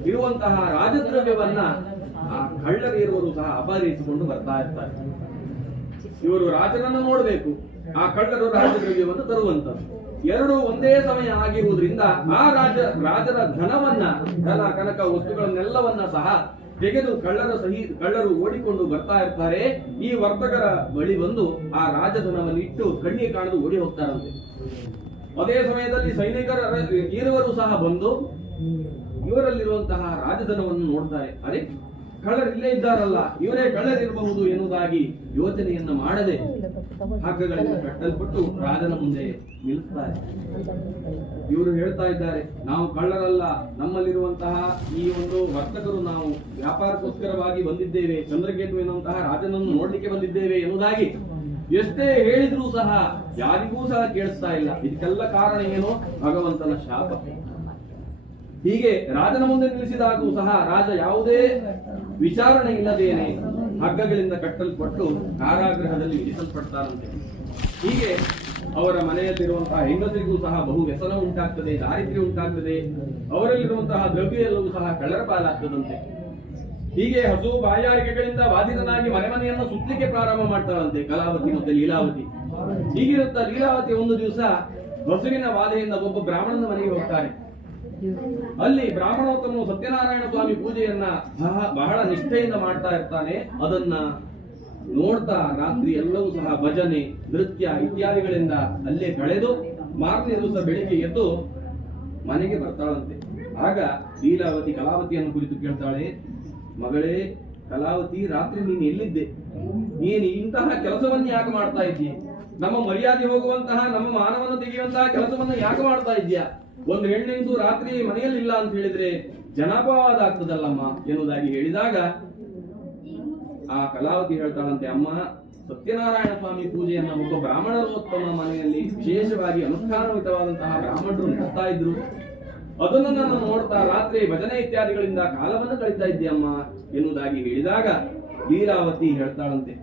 ಇರುವಂತಹ ರಾಜದ್ರವ್ಯವನ್ನ ಆ ಕಳ್ಳರಿರುವುದು ಸಹ ಅಪಹರಿಸಿಕೊಂಡು ಬರ್ತಾ ಇರ್ತಾರೆ. ಇವರು ರಾಜನನ್ನು ನೋಡಬೇಕು. ಆ ಕಳ್ಳರು ರಾಜದ್ರವ್ಯವನ್ನು ತರುವಂತದ್ದು ಎರಡು ಒಂದೇ ಸಮಯ ಆಗಿರುವುದರಿಂದ ಆ ರಾಜ, ರಾಜರ ಧನವನ್ನ, ಧನ, ಕನಕ ವಸ್ತುಗಳನ್ನೆಲ್ಲವನ್ನ ಸಹ ತೆಗೆದು ಕಳ್ಳರ ಸಹಿ, ಕಳ್ಳರು ಓಡಿಕೊಂಡು ಬರ್ತಾ ಇರ್ತಾರೆ. ಈ ವರ್ತಕರ ಬಳಿ ಬಂದು ಆ ರಾಜಧನವನ್ನು ಇಟ್ಟು ಕಣ್ಣಿಗೆ ಕಾಣದು ಓಡಿ ಹೋಗ್ತಾರಂತೆ. ಅದೇ ಸಮಯದಲ್ಲಿ ಸೈನಿಕರ ಇರುವರು ಸಹ ಬಂದು ಇವರಲ್ಲಿರುವಂತಹ ರಾಜಧನವನ್ನು ನೋಡ್ತಾರೆ. ಅರೆ ಕಳ್ಳರು ಇಲ್ಲೇ ಇದ್ದಾರಲ್ಲ, ಇವರೇ ಕಳ್ಳರಿರಬಹುದು ಎನ್ನುವುದಾಗಿ ಯೋಚನೆಯನ್ನು ಮಾಡದೆ ಹಗ್ಗಗಳಿಂದ ಕಟ್ಟಲ್ಪಟ್ಟು ರಾಜನ ಮುಂದೆ ನಿಲ್ಲಿಸ್ತಾರೆ. ಇವರು ಹೇಳ್ತಾ ಇದ್ದಾರೆ, ನಾವು ಕಳ್ಳರಲ್ಲ, ನಮ್ಮಲ್ಲಿರುವಂತಹ ಈ ಒಂದು ವರ್ತಕರು ನಾವು ವ್ಯಾಪಾರಕ್ಕೋಸ್ಕರವಾಗಿ ಬಂದಿದ್ದೇವೆ, ಚಂದ್ರಕೇತು ಎನ್ನುವಂತಹ ರಾಜನನ್ನು ನೋಡ್ಲಿಕ್ಕೆ ಬಂದಿದ್ದೇವೆ ಎನ್ನುವುದಾಗಿ ಎಷ್ಟೇ ಹೇಳಿದ್ರು ಸಹ ಯಾರಿಗೂ ಸಹ ಕೇಳಿಸ್ತಾ ಇಲ್ಲ. ಇದಕ್ಕೆಲ್ಲ ಕಾರಣ ಏನು? ಭಗವಂತನ ಶಾಪ. ಹೀಗೆ ರಾಜನ ಮುಂದೆ ನಿಲ್ಲಿಸಿದಾಗೂ ಸಹ ರಾಜ ಯಾವುದೇ ವಿಚಾರಣೆ ಇಲ್ಲದೇನೆ ಹಗ್ಗಗಳಿಂದ ಕಟ್ಟಲ್ಪಟ್ಟು ಕಾರಾಗೃಹದಲ್ಲಿ ವಿಧಿಸಲ್ಪಡ್ತಾರಂತೆ ಹೀಗೆ ಅವರ ಮನೆಯಲ್ಲಿರುವಂತಹ ಹೆಂಗಸರಿಗೂ ಸಹ ಬಹು ವ್ಯಸನ ಉಂಟಾಗ್ತದೆ, ದಾರಿದ್ರ್ಯ ಉಂಟಾಗ್ತದೆ. ಅವರಲ್ಲಿರುವಂತಹ ದ್ರವ್ಯ ಎಲ್ಲವೂ ಸಹ ಕಳ್ಳರ ಪಾಲಾಗ್ತದಂತೆ. ಹೀಗೆ ಹಸು ಬಾಯಾರಿಕೆಗಳಿಂದ ಬಾಧಿತನಾಗಿ ಮನೆ ಮನೆಯನ್ನು ಸುತ್ತಲಿಕ್ಕೆ ಪ್ರಾರಂಭ ಮಾಡ್ತಾರಂತೆ ಕಲಾವತಿ ಮತ್ತೆ ಲೀಲಾವತಿ. ಹೀಗಿರುತ್ತ ಲೀಲಾವತಿ ಒಂದು ದಿವಸ ಹಸುವಿನ ಬಾಧೆಯಿಂದ ಒಬ್ಬ ಬ್ರಾಹ್ಮಣನ ಮನೆಗೆ ಹೋಗ್ತಾರೆ ಅಲ್ಲಿ ಬ್ರಾಹ್ಮಣೋತ್ತಮನು ಸತ್ಯನಾರಾಯಣ ಸ್ವಾಮಿ ಪೂಜೆಯನ್ನ ಬಹ- ಬಹಳ ನಿಷ್ಠೆಯಿಂದ ಮಾಡ್ತಾ ಇರ್ತಾನೆ. ಅದನ್ನ ನೋಡ್ತಾ ರಾತ್ರಿ ಎಲ್ಲವೂ ಸಹ ಭಜನೆ, ನೃತ್ಯ ಇತ್ಯಾದಿಗಳಿಂದ ಅಲ್ಲೇ ಕಳೆದು ಮಾರನೇ ದಿವಸ ಬೆಳಿಗ್ಗೆ ಎದ್ದು ಮನೆಗೆ ಬರ್ತಾಳಂತೆ. ಆಗ ಲೀಲಾವತಿ ಕಲಾವತಿಯನ್ನು ಕುರಿತು ಕೇಳ್ತಾಳೆ, ಮಗಳೇ, ಕಲಾವತಿ, ರಾತ್ರಿ ನೀನು ಎಲ್ಲಿದ್ದೆ? ನೀನು ಇಂತಹ ಕೆಲಸವನ್ನು ಯಾಕೆ ಮಾಡ್ತಾ ಇದ್ದೀಯ? ನಮ್ಮ ಮರ್ಯಾದೆ ಹೋಗುವಂತಹ, ನಮ್ಮ ಮಾನವನ್ನು ತೆಗೆಯುವಂತಹ ಕೆಲಸವನ್ನು ಯಾಕೆ ಮಾಡ್ತಾ ಇದ್ಯಾ ಒಂದು ಹೆಣ್ಣೆಂದು ರಾತ್ರಿ ಮನೆಯಲ್ಲಿಲ್ಲ ಅಂತ ಹೇಳಿದ್ರೆ ಜನಾಪವಾದ ಆಗ್ತದಲ್ಲಮ್ಮ ಎನ್ನುವುದಾಗಿ ಹೇಳಿದಾಗ ಆ ಕಲಾವತಿ ಹೇಳ್ತಾಳಂತೆ, ಅಮ್ಮ, ಸತ್ಯನಾರಾಯಣ ಸ್ವಾಮಿ ಪೂಜೆಯನ್ನ ಒಬ್ಬ ಬ್ರಾಹ್ಮಣರೋತ್ತಮ ಮನೆಯಲ್ಲಿ ವಿಶೇಷವಾಗಿ ಅನುಷ್ಠಾನವಿತವಾದಂತಹ ಬ್ರಾಹ್ಮಣರು ನಡೆಸ್ತಾ ಇದ್ರು. ಅದನ್ನು ನಾನು ನೋಡ್ತಾ ರಾತ್ರಿ ಭಜನೆ ಇತ್ಯಾದಿಗಳಿಂದ ಕಾಲವನ್ನು ಕಳೀತಾ ಇದ್ದೀಯಮ್ಮ ಎನ್ನುವುದಾಗಿ ಹೇಳಿದಾಗ ಲೀಲಾವತಿ ಹೇಳ್ತಾಳಂತೆ,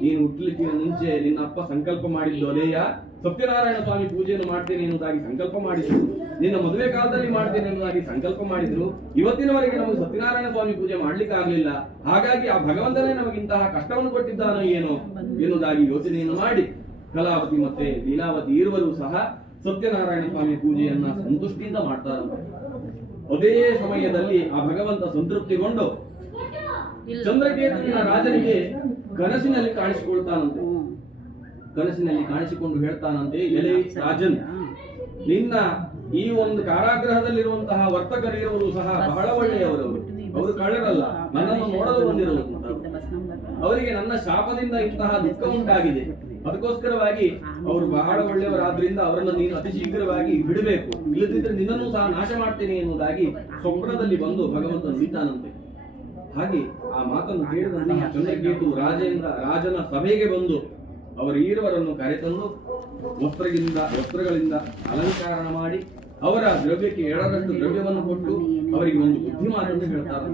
ನೀನು ಹುಟ್ಟಲಿಕ್ಕೆ ಮುಂಚೆ ನಿನ್ನ ಅಪ್ಪ ಸಂಕಲ್ಪ ಮಾಡಿದ್ದು ಅದೇಯ? ಸತ್ಯನಾರಾಯಣ ಸ್ವಾಮಿ ಪೂಜೆಯನ್ನು ಮಾಡ್ತೇನೆ ಎನ್ನುವುದಾಗಿ ಸಂಕಲ್ಪ ಮಾಡಿದ್ರು. ನಿನ್ನ ಮದುವೆ ಕಾಲದಲ್ಲಿ ಮಾಡ್ತೇನೆ ಎನ್ನುವುದಾಗಿ ಸಂಕಲ್ಪ ಮಾಡಿದ್ರು. ಇವತ್ತಿನವರೆಗೆ ನಮಗೆ ಸತ್ಯನಾರಾಯಣ ಸ್ವಾಮಿ ಪೂಜೆ ಮಾಡ್ಲಿಕ್ಕೆ ಆಗಲಿಲ್ಲ. ಹಾಗಾಗಿ ಆ ಭಗವಂತನೇ ನಮಗಿಂತಹ ಕಷ್ಟವನ್ನು ಕೊಟ್ಟಿದ್ದಾನೋ ಏನೋ ಎನ್ನುವುದಾಗಿ ಯೋಚನೆಯನ್ನು ಮಾಡಿ ಕಲಾವತಿ ಮತ್ತೆ ಲೀಲಾವತಿ ಇರುವರು ಸಹ ಸತ್ಯನಾರಾಯಣ ಸ್ವಾಮಿ ಪೂಜೆಯನ್ನ ಸಂತುಷ್ಟಿಯಿಂದ ಮಾಡ್ತಾರ. ಅದೇ ಸಮಯದಲ್ಲಿ ಆ ಭಗವಂತ ಸಂತೃಪ್ತಿಗೊಂಡು ಚಂದ್ರಕೇತುವಿನ ರಾಜನಿಗೆ ಕನಸಿನಲ್ಲಿ ಕಾಣಿಸಿಕೊಳ್ತಾನಂತೆ. ಕನಸಿನಲ್ಲಿ ಕಾಣಿಸಿಕೊಂಡು ಹೇಳ್ತಾನಂತೆ ಎಲೆ ರಾಜನ್ ನಿನ್ನ ಈ ಒಂದು ಕಾರಾಗೃಹದಲ್ಲಿರುವಂತಹ ವರ್ತಕರಿರುವರು ಸಹ ಬಹಳ ಒಳ್ಳೆಯವರು ಅವರು. ಕಳ್ಳರಲ್ಲ ನನ್ನನ್ನು ನೋಡಲು ಬಂದಿರುವರು ಅವರಿಗೆ ನನ್ನ ಶಾಪದಿಂದ ಇಂತಹ ದುಃಖ ಉಂಟಾಗಿದೆ ಅದಕ್ಕೋಸ್ಕರವಾಗಿ ಅವರು ಬಹಳ ಒಳ್ಳೆಯವರಾದ್ರಿಂದ ಅವರನ್ನು ನೀನು ಅತಿ ಶೀಘ್ರವಾಗಿ ಬಿಡಬೇಕು ಇಲ್ಲದಿದ್ದರೆ ನಿನ್ನನ್ನು ಸಹ ನಾಶ ಮಾಡ್ತೇನೆ ಎನ್ನುವುದಾಗಿ ಸ್ವಪ್ನದಲ್ಲಿ ಬಂದು ಭಗವಂತ ನುಡಿತಾನಂತೆ ಹಾಗೆ ಆ ಮಾತನ್ನು ಕೇಳಿದಂತಹ ಚಂದ್ರಕೇತು ರಾಜೇಂದ್ರ ರಾಜನ ಸಭೆಗೆ ಬಂದು ಅವರ ಈರುವರನ್ನು ಕರೆತಂದು ವಸ್ತ್ರಗಳಿಂದ ವಸ್ತ್ರಗಳಿಂದ ಅಲಂಕಾರ ಮಾಡಿ ಅವರ ದ್ರವ್ಯಕ್ಕೆ ಎರಡರಷ್ಟು ದ್ರವ್ಯವನ್ನು ಕೊಟ್ಟು ಅವರಿಗೆ ಒಂದು ಬುದ್ಧಿಮಾನ ಎಂದು ಹೇಳ್ತಾರೆ.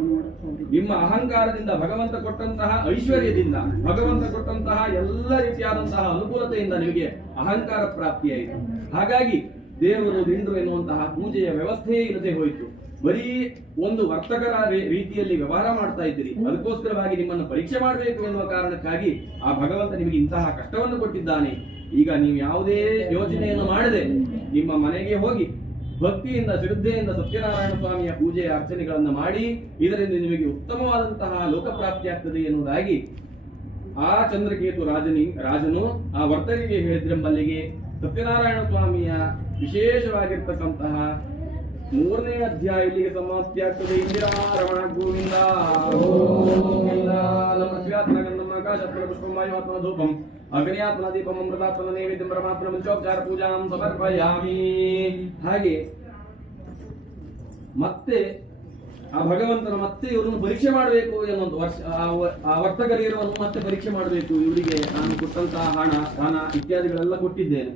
ನಿಮ್ಮ ಅಹಂಕಾರದಿಂದ ಭಗವಂತ ಕೊಟ್ಟಂತಹ ಐಶ್ವರ್ಯದಿಂದ, ಭಗವಂತ ಕೊಟ್ಟಂತಹ ಎಲ್ಲ ರೀತಿಯಾದಂತಹ ಅನುಕೂಲತೆಯಿಂದ ನಿಮಗೆ ಅಹಂಕಾರ ಪ್ರಾಪ್ತಿಯಾಯಿತು. ಹಾಗಾಗಿ ದೇವರು ದಿಂಡ್ರು ಎನ್ನುವಂತಹ ಪೂಜೆಯ ವ್ಯವಸ್ಥೆಯೇ ಇಲ್ಲದೆ ಹೋಯಿತು. ಬರೀ ಒಂದು ವರ್ತಕರ ರೀತಿಯಲ್ಲಿ ವ್ಯವಹಾರ ಮಾಡ್ತಾ ಇದ್ದೀರಿ. ಅದಕ್ಕೋಸ್ಕರವಾಗಿ ನಿಮ್ಮನ್ನು ಪರೀಕ್ಷೆ ಮಾಡಬೇಕು ಎನ್ನುವ ಕಾರಣಕ್ಕಾಗಿ ಆ ಭಗವಂತ ನಿಮಗೆ ಇಂತಹ ಕಷ್ಟವನ್ನು ಕೊಟ್ಟಿದ್ದಾನೆ. ಈಗ ನೀವು ಯಾವುದೇ ಯೋಜನೆಯನ್ನು ಮಾಡದೆ ನಿಮ್ಮ ಮನೆಗೆ ಹೋಗಿ ಭಕ್ತಿಯಿಂದ ಶ್ರದ್ಧೆಯಿಂದ ಸತ್ಯನಾರಾಯಣ ಸ್ವಾಮಿಯ ಪೂಜೆ ಅರ್ಚನೆಗಳನ್ನು ಮಾಡಿ ಇದರಿಂದ ನಿಮಗೆ ಉತ್ತಮವಾದಂತಹ ಲೋಕಪ್ರಾಪ್ತಿ ಆಗ್ತದೆ ಎನ್ನುವುದಾಗಿ ಆ ಚಂದ್ರಕೇತು ರಾಜನಿ ರಾಜನು ಆ ವರ್ತಕರಿಗೆ ಹೇಳಿದ್ರೆಂಬಲ್ಲಿಗೆ ಸತ್ಯನಾರಾಯಣ ಸ್ವಾಮಿಯ ವಿಶೇಷವಾಗಿರ್ತಕ್ಕಂತಹ ಮೂರನೇ ಅಧ್ಯಾಯ ಇಲ್ಲಿಗೆ ಸಮಾಪ್ತಿ ಆಗ್ತದೆ ಇಂದಿರಾ ರಮಣ ಗೋವಿಂದ ನಮ್ಮ ಶಿವಾತ್ಮ ಧೂಪಂ, ಅಗ್ನಿಯಾತ್ಮನ ದೀಪಂ, ಅಮೃತಾತ್ಮನ ನೈವೇದ್ಯ ಪರಮಾತ್ಮ ಪಂಚೋಪಚಾರ ಪೂಜಾಂ ಸಮರ್ಪಯಾಮಿ. ಹಾಗೆ ಮತ್ತೆ ಆ ಭಗವಂತನ ಮತ್ತೆ ಇವರನ್ನು ಪರೀಕ್ಷೆ ಮಾಡಬೇಕು ಎನ್ನುವಂತ ವರ್ಷ, ಆ ವರ್ತಕರಿರುವನ್ನು ಮತ್ತೆ ಪರೀಕ್ಷೆ ಮಾಡಬೇಕು. ಇವರಿಗೆ ನಾನು ಕೊಟ್ಟಂತಹ ಹಣ ದಾನ ಇತ್ಯಾದಿಗಳೆಲ್ಲ ಕೊಟ್ಟಿದ್ದೇನೆ.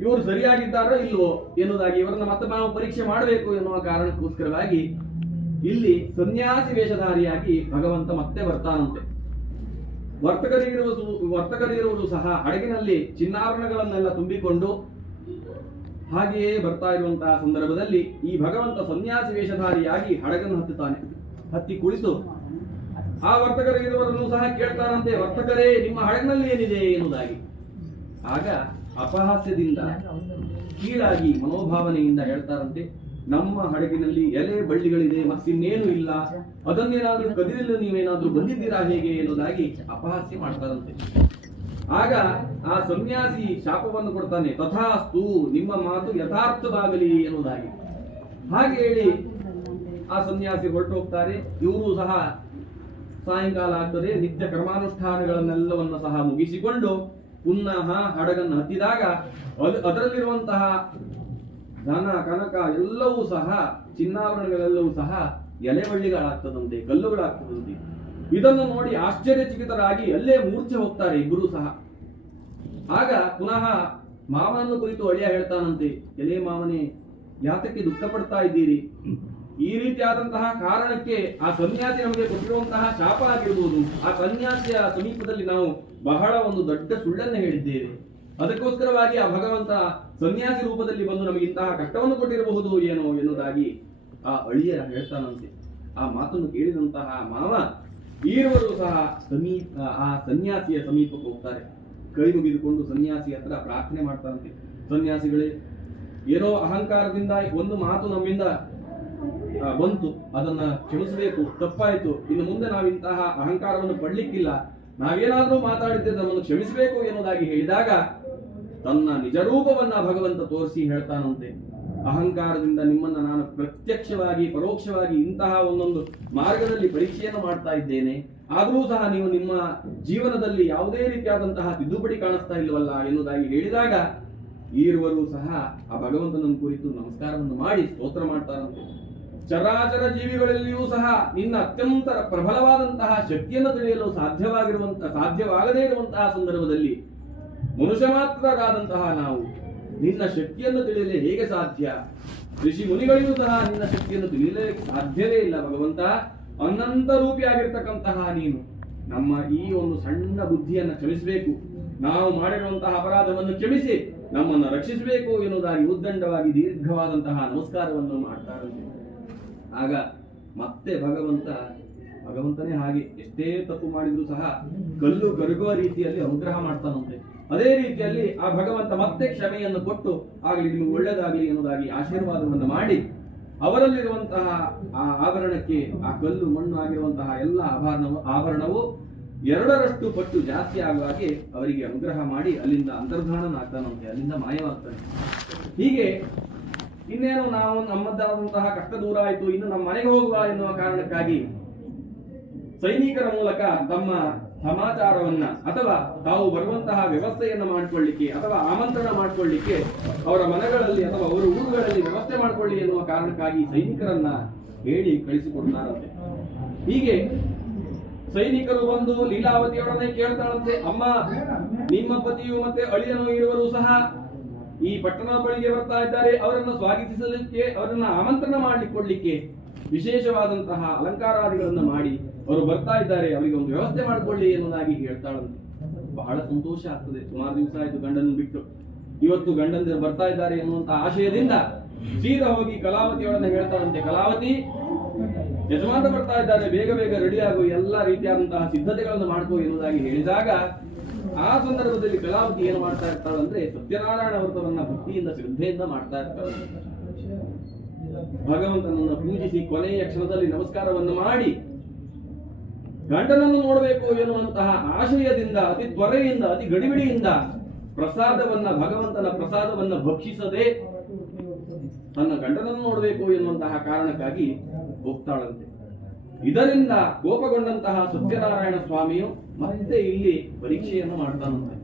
ಇವರು ಸರಿಯಾಗಿದ್ದಾರೋ ಇಲ್ವೋ ಎನ್ನುವುದಾಗಿ ಇವರನ್ನ ಮತ್ತೆ ನಾವು ಪರೀಕ್ಷೆ ಮಾಡಬೇಕು ಎನ್ನುವ ಕಾರಣಕ್ಕೋಸ್ಕರವಾಗಿ ಇಲ್ಲಿ ಸನ್ಯಾಸಿ ವೇಷಧಾರಿಯಾಗಿ ಭಗವಂತ ಮತ್ತೆ ಬರ್ತಾನಂತೆ. ವರ್ತಕರಿರುವುದು ವರ್ತಕರಿರುವುದು ಸಹ ಹಡಗಿನಲ್ಲಿ ಚಿನ್ನಾಭರಣಗಳನ್ನೆಲ್ಲ ತುಂಬಿಕೊಂಡು ಹಾಗೆಯೇ ಬರ್ತಾ ಇರುವಂತಹ ಸಂದರ್ಭದಲ್ಲಿ ಈ ಭಗವಂತ ಸನ್ಯಾಸಿ ವೇಷಧಾರಿಯಾಗಿ ಹಡಗನ್ನು ಹತ್ತುತ್ತಾನೆ. ಹತ್ತಿ ಕುಳಿತು, ಆ ವರ್ತಕರಿರುವವರನ್ನು ಸಹ ಕೇಳ್ತಾರಂತೆ ವರ್ತಕರೇ, ನಿಮ್ಮ ಹಡಗಿನಲ್ಲಿ ಏನಿದೆ? ಎನ್ನುವುದಾಗಿ. ಆಗ ಅಪಹಾಸ್ಯದಿಂದ ಕೀಳಾಗಿ ಮನೋಭಾವನೆಯಿಂದ ಹೇಳ್ತಾರಂತೆ, ನಮ್ಮ ಹಡಗಿನಲ್ಲಿ ಎಲೆ ಬಳ್ಳಿಗಳಿದೆ ಮತ್ತಿನ್ನೇನು ಇಲ್ಲ. ಅದನ್ನೇನಾದ್ರೂ ಕದಿರಲು ನೀವೇನಾದ್ರೂ ಬಂದಿದ್ದೀರಾ ಹೇಗೆ ಎನ್ನುವುದಾಗಿ ಅಪಹಾಸ್ಯ ಮಾಡ್ತಾರಂತೆ. ಆಗ ಆ ಸನ್ಯಾಸಿ ಶಾಪವನ್ನು ಕೊಡ್ತಾನೆ, ತಥಾಸ್ತು, ನಿಮ್ಮ ಮಾತು ಯಥಾರ್ಥವಾಗಲಿ ಎನ್ನುವುದಾಗಿ. ಹಾಗೆ ಹೇಳಿ ಆ ಸನ್ಯಾಸಿ ಹೊರಟು ಹೋಗ್ತಾರೆ ಇವರು ಸಹ ಸಾಯಂಕಾಲ ಆಗ್ತದೆ, ನಿತ್ಯ ಕರ್ಮಾನುಷ್ಠಾನಗಳನ್ನೆಲ್ಲವನ್ನ ಸಹ ಮುಗಿಸಿಕೊಂಡು ಪುನಃ ಹಡಗನ್ನು ಹತ್ತಿದಾಗ ಅದು, ಅದರಲ್ಲಿರುವಂತಹ ಧನ ಕನಕ ಎಲ್ಲವೂ ಸಹ, ಚಿನ್ನಾಭರಣಗಳೆಲ್ಲವೂ ಸಹ ಎಲೆಬಳ್ಳಿಗಳಾಗ್ತದಂತೆ ಕಲ್ಲುಗಳಾಗ್ತದಂತೆ. ಇದನ್ನು ನೋಡಿ ಆಶ್ಚರ್ಯಚಕಿತರಾಗಿ ಅಲ್ಲೇ ಮೂರ್ಛೆ ಹೋಗ್ತಾರೆ ಇಬ್ಬರು ಸಹ. ಆಗ ಪುನಃ ಮಾವನನ್ನು ಕುರಿತು ಅಳಿಯ ಹೇಳ್ತಾನಂತೆ, ಎಲೆ ಮಾವನೇ, ಯಾತಕ್ಕೆ ದುಃಖ ಪಡ್ತಾ ಇದ್ದೀರಿ? ಈ ರೀತಿಯಾದಂತಹ ಕಾರಣಕ್ಕೆ ಆ ಸನ್ಯಾಸಿ ನಮಗೆ ಕೊಟ್ಟಿರುವಂತಹ ಶಾಪ ಆಗಿರ್ಬೋದು, ಆ ಸನ್ಯಾಸಿಯ ಸಮೀಪದಲ್ಲಿ ನಾವು ಬಹಳ ಒಂದು ದೊಡ್ಡ ಸುಳ್ಳನ್ನು ಹೇಳಿದ್ದೇವೆ. ಅದಕ್ಕೋಸ್ಕರವಾಗಿ ಆ ಭಗವಂತ ಸನ್ಯಾಸಿ ರೂಪದಲ್ಲಿ ಬಂದು ನಮಗೆ ಇಂತಹ ಕಷ್ಟವನ್ನು ಕೊಟ್ಟಿರಬಹುದು ಏನೋ ಎನ್ನುವುದಾಗಿ ಆ ಅಳಿಯ ಹೇಳ್ತಾನಂತೆ. ಆ ಮಾತನ್ನು ಕೇಳಿದಂತಹ ಮಾವ ಈರುವರು ಸಹ ಸಮೀಪ, ಆ ಸನ್ಯಾಸಿಯ ಸಮೀಪಕ್ಕೆ ಹೋಗ್ತಾರೆ. ಕೈ ಮುಗಿದುಕೊಂಡು ಸನ್ಯಾಸಿ ಹತ್ರ ಪ್ರಾರ್ಥನೆ ಮಾಡ್ತಾರಂತೆ. ಸನ್ಯಾಸಿಗಳೇ, ಏನೋ ಅಹಂಕಾರದಿಂದ ಒಂದು ಮಾತು ನಮ್ಮಿಂದ ಬಂತು. ಅದನ್ನ ಕ್ಷಮಿಸಬೇಕು. ತಪ್ಪಾಯ್ತು. ಇನ್ನು ಮುಂದೆ ನಾವಿಂತಹ ಅಹಂಕಾರವನ್ನು ಪಡ್ಲಿಕ್ಕಿಲ್ಲ. ನಾವೇನಾದ್ರೂ ಮಾತಾಡಿದ್ರೆ ನಮ್ಮನ್ನು ಕ್ಷಮಿಸಬೇಕು ಎನ್ನುವುದಾಗಿ ಹೇಳಿದಾಗ ತನ್ನ ನಿಜರೂಪವನ್ನ ಭಗವಂತ ತೋರಿಸಿ ಹೇಳ್ತಾನಂತೆ. ಅಹಂಕಾರದಿಂದ ನಿಮ್ಮನ್ನ ನಾನು ಪ್ರತ್ಯಕ್ಷವಾಗಿ, ಪರೋಕ್ಷವಾಗಿ ಇಂತಹ ಒಂದೊಂದು ಮಾರ್ಗದಲ್ಲಿ ಪರೀಕ್ಷೆಯನ್ನು ಮಾಡ್ತಾ ಇದ್ದೇನೆ. ಆದರೂ ಸಹ ನೀವು ನಿಮ್ಮ ಜೀವನದಲ್ಲಿ ಯಾವುದೇ ರೀತಿಯಾದಂತಹ ತಿದ್ದುಪಡಿ ಕಾಣಿಸ್ತಾ ಇಲ್ವಲ್ಲ ಎನ್ನುವುದಾಗಿ ಹೇಳಿದಾಗ, ಈರುವರು ಸಹ ಆ ಭಗವಂತನನ್ನು ಕುರಿತು ನಮಸ್ಕಾರವನ್ನು ಮಾಡಿ ಸ್ತೋತ್ರ ಮಾಡ್ತಾರಂತೆ. ಚರಾಚರ ಜೀವಿಗಳಲ್ಲಿಯೂ ಸಹ ನಿನ್ನ ಅತ್ಯಂತ ಪ್ರಬಲವಾದಂತಹ ಶಕ್ತಿಯನ್ನು ತಿಳಿಯಲು ಸಾಧ್ಯವಾಗಿರುವಂತಹ ಸಾಧ್ಯವಾಗದೇ ಇರುವಂತಹ ಸಂದರ್ಭದಲ್ಲಿ ಮನುಷ್ಯ ಮಾತ್ರರಾದಂತಹ ನಾವು ನಿನ್ನ ಶಕ್ತಿಯನ್ನು ತಿಳಿಯಲು ಹೇಗೆ ಸಾಧ್ಯ? ಋಷಿ ಮುನಿಗಳಿಗೂ ಸಹ ನಿನ್ನ ಶಕ್ತಿಯನ್ನು ತಿಳಿಯಲೇ ಸಾಧ್ಯವೇ ಇಲ್ಲ ಭಗವಂತ. ಅನಂತ ರೂಪಿಯಾಗಿರ್ತಕ್ಕಂತಹ ನೀನು. ನಮ್ಮ ಈ ಒಂದು ಸಣ್ಣ ಬುದ್ಧಿಯನ್ನು ಕ್ಷಮಿಸಬೇಕು. ನಾವು ಮಾಡಿರುವಂತಹ ಅಪರಾಧವನ್ನು ಕ್ಷಮಿಸಿ ನಮ್ಮನ್ನು ರಕ್ಷಿಸಬೇಕು ಎನ್ನುವುದಾಗಿ ಉದ್ದಂಡವಾಗಿ ದೀರ್ಘವಾದಂತಹ ನಮಸ್ಕಾರವನ್ನು ಮಾಡ್ತಾರಂತೆ ಆಗ ಮತ್ತೆ ಭಗವಂತ, ಭಗವಂತನೇ ಹಾಗೆ ಎಷ್ಟೇ ತಪ್ಪು ಮಾಡಿದ್ರು ಸಹ ಕಲ್ಲು ಕರಗುವ ರೀತಿಯಲ್ಲಿ ಅನುಗ್ರಹ ಮಾಡ್ತಾನಂತೆ. ಅದೇ ರೀತಿಯಲ್ಲಿ ಆ ಭಗವಂತ ಮತ್ತೆ ಕ್ಷಮೆಯನ್ನು ಕೊಟ್ಟು ಆಗಲಿ ನಿಮಗೆ ಒಳ್ಳೇದಾಗಲಿ ಎನ್ನುವುದಾಗಿ ಆಶೀರ್ವಾದವನ್ನು ಮಾಡಿ ಅವರಲ್ಲಿರುವಂತಹ ಆ ಆಭರಣಕ್ಕೆ ಆ ಕಲ್ಲು ಮಣ್ಣು ಆಗಿರುವಂತಹ ಎಲ್ಲ ಆಭರಣ ಆಭರಣವು ಎರಡರಷ್ಟು ಪಟ್ಟು ಜಾಸ್ತಿ ಆಗುವ ಹಾಗೆ ಅವರಿಗೆ ಅನುಗ್ರಹ ಮಾಡಿ ಅಲ್ಲಿಂದ ಅಂತರ್ಧಾನನಾಗ್ತಾನಂತೆ, ಅಲ್ಲಿಂದ ಮಾಯವಾಗ್ತಾನೆ. ಹೀಗೆ ಇನ್ನೇನು ನಾವು ನಮ್ಮದ್ದಾದಂತಹ ಕಷ್ಟ ದೂರ ಆಯಿತು, ಇನ್ನು ನಮ್ಮ ಮನೆಗೆ ಹೋಗುವ ಎನ್ನುವ ಕಾರಣಕ್ಕಾಗಿ ಸೈನಿಕರ ಮೂಲಕ ತಮ್ಮ ಸಮಾಚಾರವನ್ನ ಅಥವಾ ತಾವು ಬರುವಂತಹ ವ್ಯವಸ್ಥೆಯನ್ನ ಮಾಡಿಕೊಳ್ಳಿಕ್ಕೆ ಅಥವಾ ಆಮಂತ್ರಣ ಮಾಡಿಕೊಳ್ಳಿಕ್ಕೆ ಅವರ ಮನೆಗಳಲ್ಲಿ ಅಥವಾ ಅವರ ಊರುಗಳಲ್ಲಿ ವ್ಯವಸ್ಥೆ ಮಾಡಿಕೊಳ್ಳಿ ಎನ್ನುವ ಕಾರಣಕ್ಕಾಗಿ ಸೈನಿಕರನ್ನ ಹೇಳಿ ಕಳಿಸಿಕೊಡ್ತಾರಂತೆ. ಹೀಗೆ ಸೈನಿಕರು ಬಂದು ಲೀಲಾವತಿಯೊಡನೆ ಕೇಳ್ತಾಳಂತೆ, ಅಮ್ಮ, ನಿಮ್ಮ ಪತಿಯು ಮತ್ತೆ ಅಳಿಯನು ಇರುವರು ಸಹ ಈ ಪಟ್ಟಣದ ಬಳಿಗೆ ಬರ್ತಾ ಇದ್ದಾರೆ, ಅವರನ್ನು ಸ್ವಾಗತಿಸಲಿಕ್ಕೆ, ಅವರನ್ನ ಆಮಂತ್ರಣ ಮಾಡಿಕೊಳ್ಳಿಕ್ಕೆ ವಿಶೇಷವಾದಂತಹ ಅಲಂಕಾರಾದಿಗಳನ್ನು ಮಾಡಿ ಅವರು ಬರ್ತಾ ಇದ್ದಾರೆ. ಅವರಿಗೆ ಒಂದು ವ್ಯವಸ್ಥೆ ಮಾಡಿಕೊಳ್ಳಿ ಎನ್ನುವುದಾಗಿ ಹೇಳ್ತಾಳಂತೆ ಬಹಳ ಸಂತೋಷ ಆಗ್ತದೆ. ಸುಮಾರು ದಿವಸ ಆಯ್ತು ಗಂಡನ್ನು ಬಿಟ್ಟು. ಇವತ್ತು ಗಂಡಂದಿರು ಬರ್ತಾ ಇದ್ದಾರೆ ಎನ್ನುವಂತಹ ಆಶಯದಿಂದ ಸೀದಾ ಹೋಗಿ ಕಲಾವತಿಯೊಡನೆ ಹೇಳ್ತಾಳಂತೆ ಕಲಾವತಿ ಯಜಮಾನ ಬರ್ತಾ ಇದ್ದಾರೆ. ಬೇಗ ಬೇಗ ರೆಡಿ ಆಗು. ಎಲ್ಲ ರೀತಿಯಾದಂತಹ ಸಿದ್ಧತೆಗಳನ್ನು ಮಾಡ್ಕೋ ಎನ್ನುವುದಾಗಿ ಹೇಳಿದಾಗ ಆ ಸಂದರ್ಭದಲ್ಲಿ ಕಲಾವತಿ ಏನು ಮಾಡ್ತಾ ಇರ್ತಾಳಂದ್ರೆ ಸತ್ಯನಾರಾಯಣ ವ್ರತವನ್ನ ಭಕ್ತಿಯಿಂದ, ಶ್ರದ್ಧೆಯಿಂದ ಮಾಡ್ತಾ ಇರ್ತಾಳೆ. ಭಗವಂತನನ್ನ ಪೂಜಿಸಿ ಕೊನೆಯ ಕ್ಷಣದಲ್ಲಿ ನಮಸ್ಕಾರವನ್ನು ಮಾಡಿ ಗಂಡನನ್ನು ನೋಡಬೇಕು ಎನ್ನುವಂತಹ ಆಶಯದಿಂದ, ಅತಿ ತ್ವರೆಯಿಂದ, ಅತಿ ಗಡಿಬಿಡಿಯಿಂದ ಪ್ರಸಾದವನ್ನ, ಭಗವಂತನ ಪ್ರಸಾದವನ್ನ ಭಕ್ಷಿಸದೆ ತನ್ನ ಗಂಡನನ್ನು ನೋಡಬೇಕು ಎನ್ನುವಂತಹ ಕಾರಣಕ್ಕಾಗಿ ಹೋಗ್ತಾಳಂತೆ. ಇದರಿಂದ ಕೋಪಗೊಂಡಂತಹ ಸತ್ಯನಾರಾಯಣ ಸ್ವಾಮಿಯು ಮತ್ತೆ ಇಲ್ಲಿ ಪರೀಕ್ಷೆಯನ್ನು ಮಾಡ್ತಾನಂತೆ